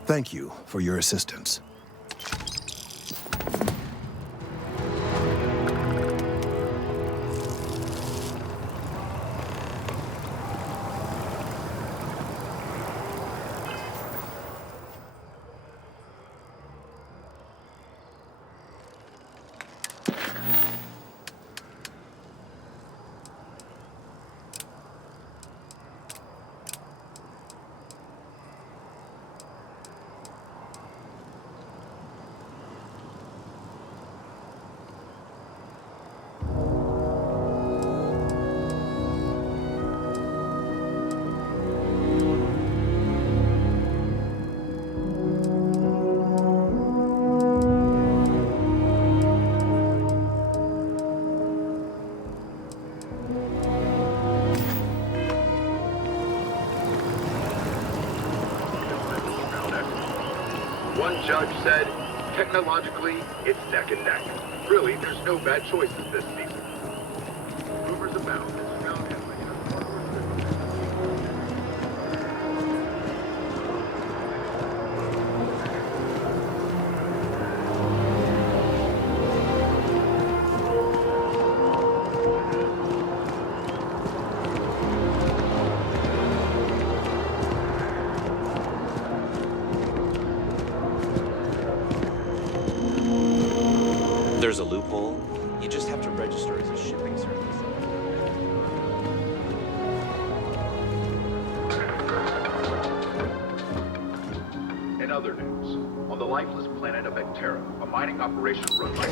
Thank you for your assistance. One judge said, technologically, it's neck and neck. Really, there's no bad choices this season. Rumors abound. There's a loophole. You just have to register as a shipping service. In other news, on the lifeless planet of Vectera, a mining operation run by...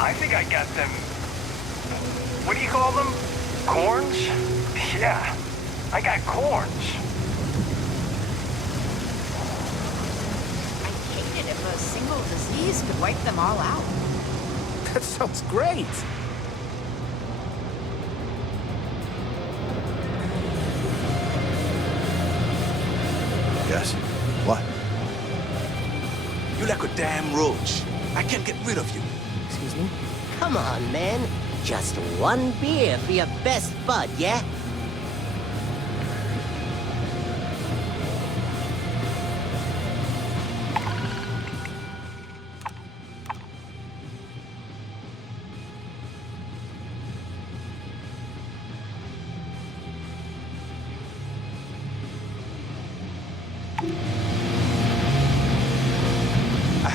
I think I got them. What do you call them? Corns? Yeah, I got corns. I'd hate it if a single disease could wipe them all out. That sounds great. Yes? What? You like a damn roach. I can't get rid of you. Excuse me? Come on, man. Just one beer for your best bud, yeah?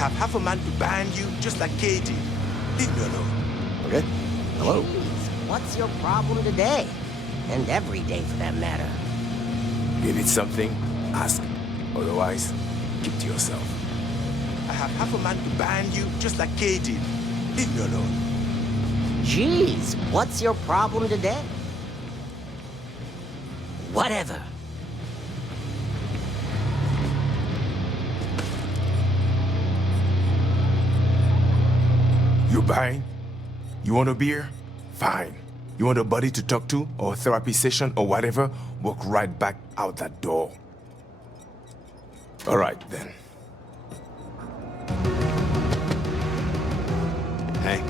have half a man to ban you, just like Kay did. Leave me alone. Okay. Hello. Jeez, what's your problem today? And every day for that matter. You need something? Ask. Otherwise, keep to yourself. I have half a man to ban you, just like Kay did. Leave me alone. Jeez, what's your problem today? Whatever. You buying? You want a beer? Fine. You want a buddy to talk to, or a therapy session, or whatever? Walk right back out that door. All right, then. Hey.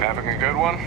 Having a good one?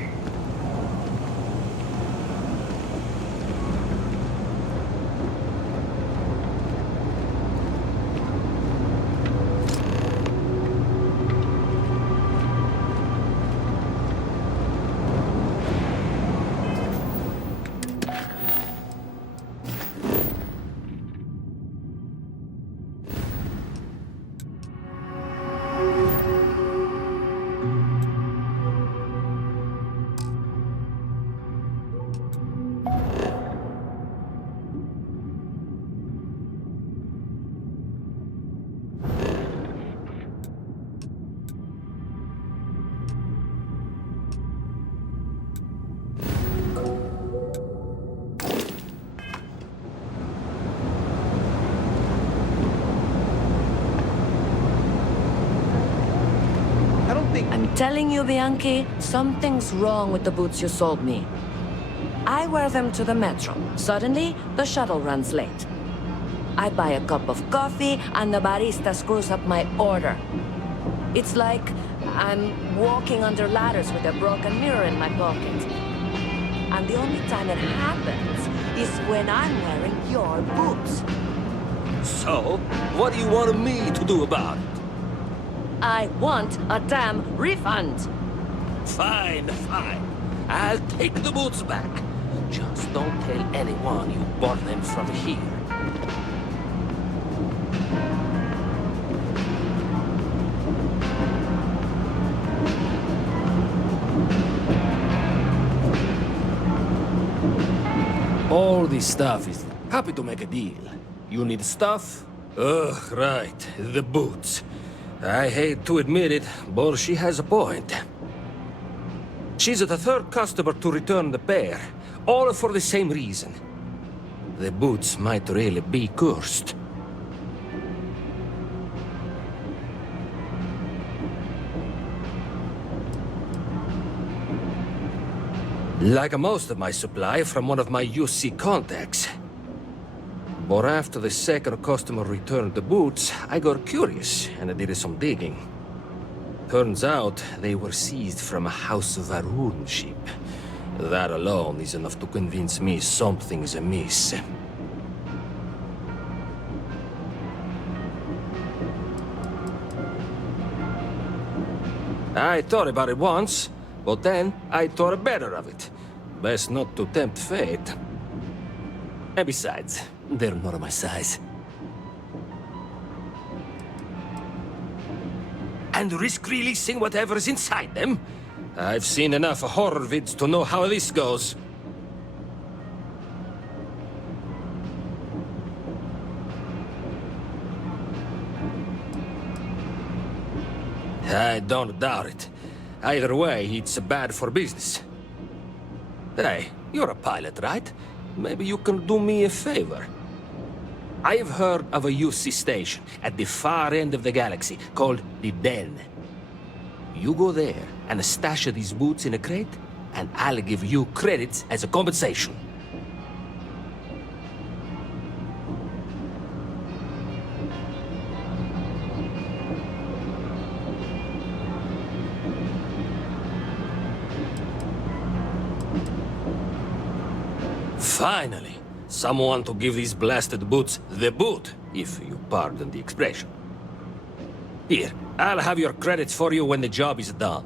I'm telling you, Bianchi, something's wrong with the boots you sold me. I wear them to the metro. Suddenly, the shuttle runs late. I buy a cup of coffee, and the barista screws up my order. It's like I'm walking under ladders with a broken mirror in my pocket. And the only time it happens is when I'm wearing your boots. So, what do you want me to do about it? I want a damn refund. Fine, fine. I'll take the boots back. Just don't tell anyone you bought them from here. All this stuff is happy to make a deal. You need stuff? Ugh, right. The boots. I hate to admit it, but she has a point. She's the third customer to return the pair, all for the same reason. The boots might really be cursed. Like most of my supply from one of my UC contacts. But after the second customer returned the boots, I got curious and I did some digging. Turns out they were seized from a House of Varun ship. That alone is enough to convince me something's amiss. I thought about it once, but then I thought better of it. Best not to tempt fate. And besides, they're not my size. And risk releasing whatever's inside them? I've seen enough horror vids to know how this goes. I don't doubt it. Either way, it's bad for business. Hey, you're a pilot, right? Maybe you can do me a favor. I have heard of a UC station at the far end of the galaxy called the Den. You go there and stash these boots in a crate, and I'll give you credits as a compensation. Finally, someone to give these blasted boots the boot, if you pardon the expression. Here, I'll have your credits for you when the job is done.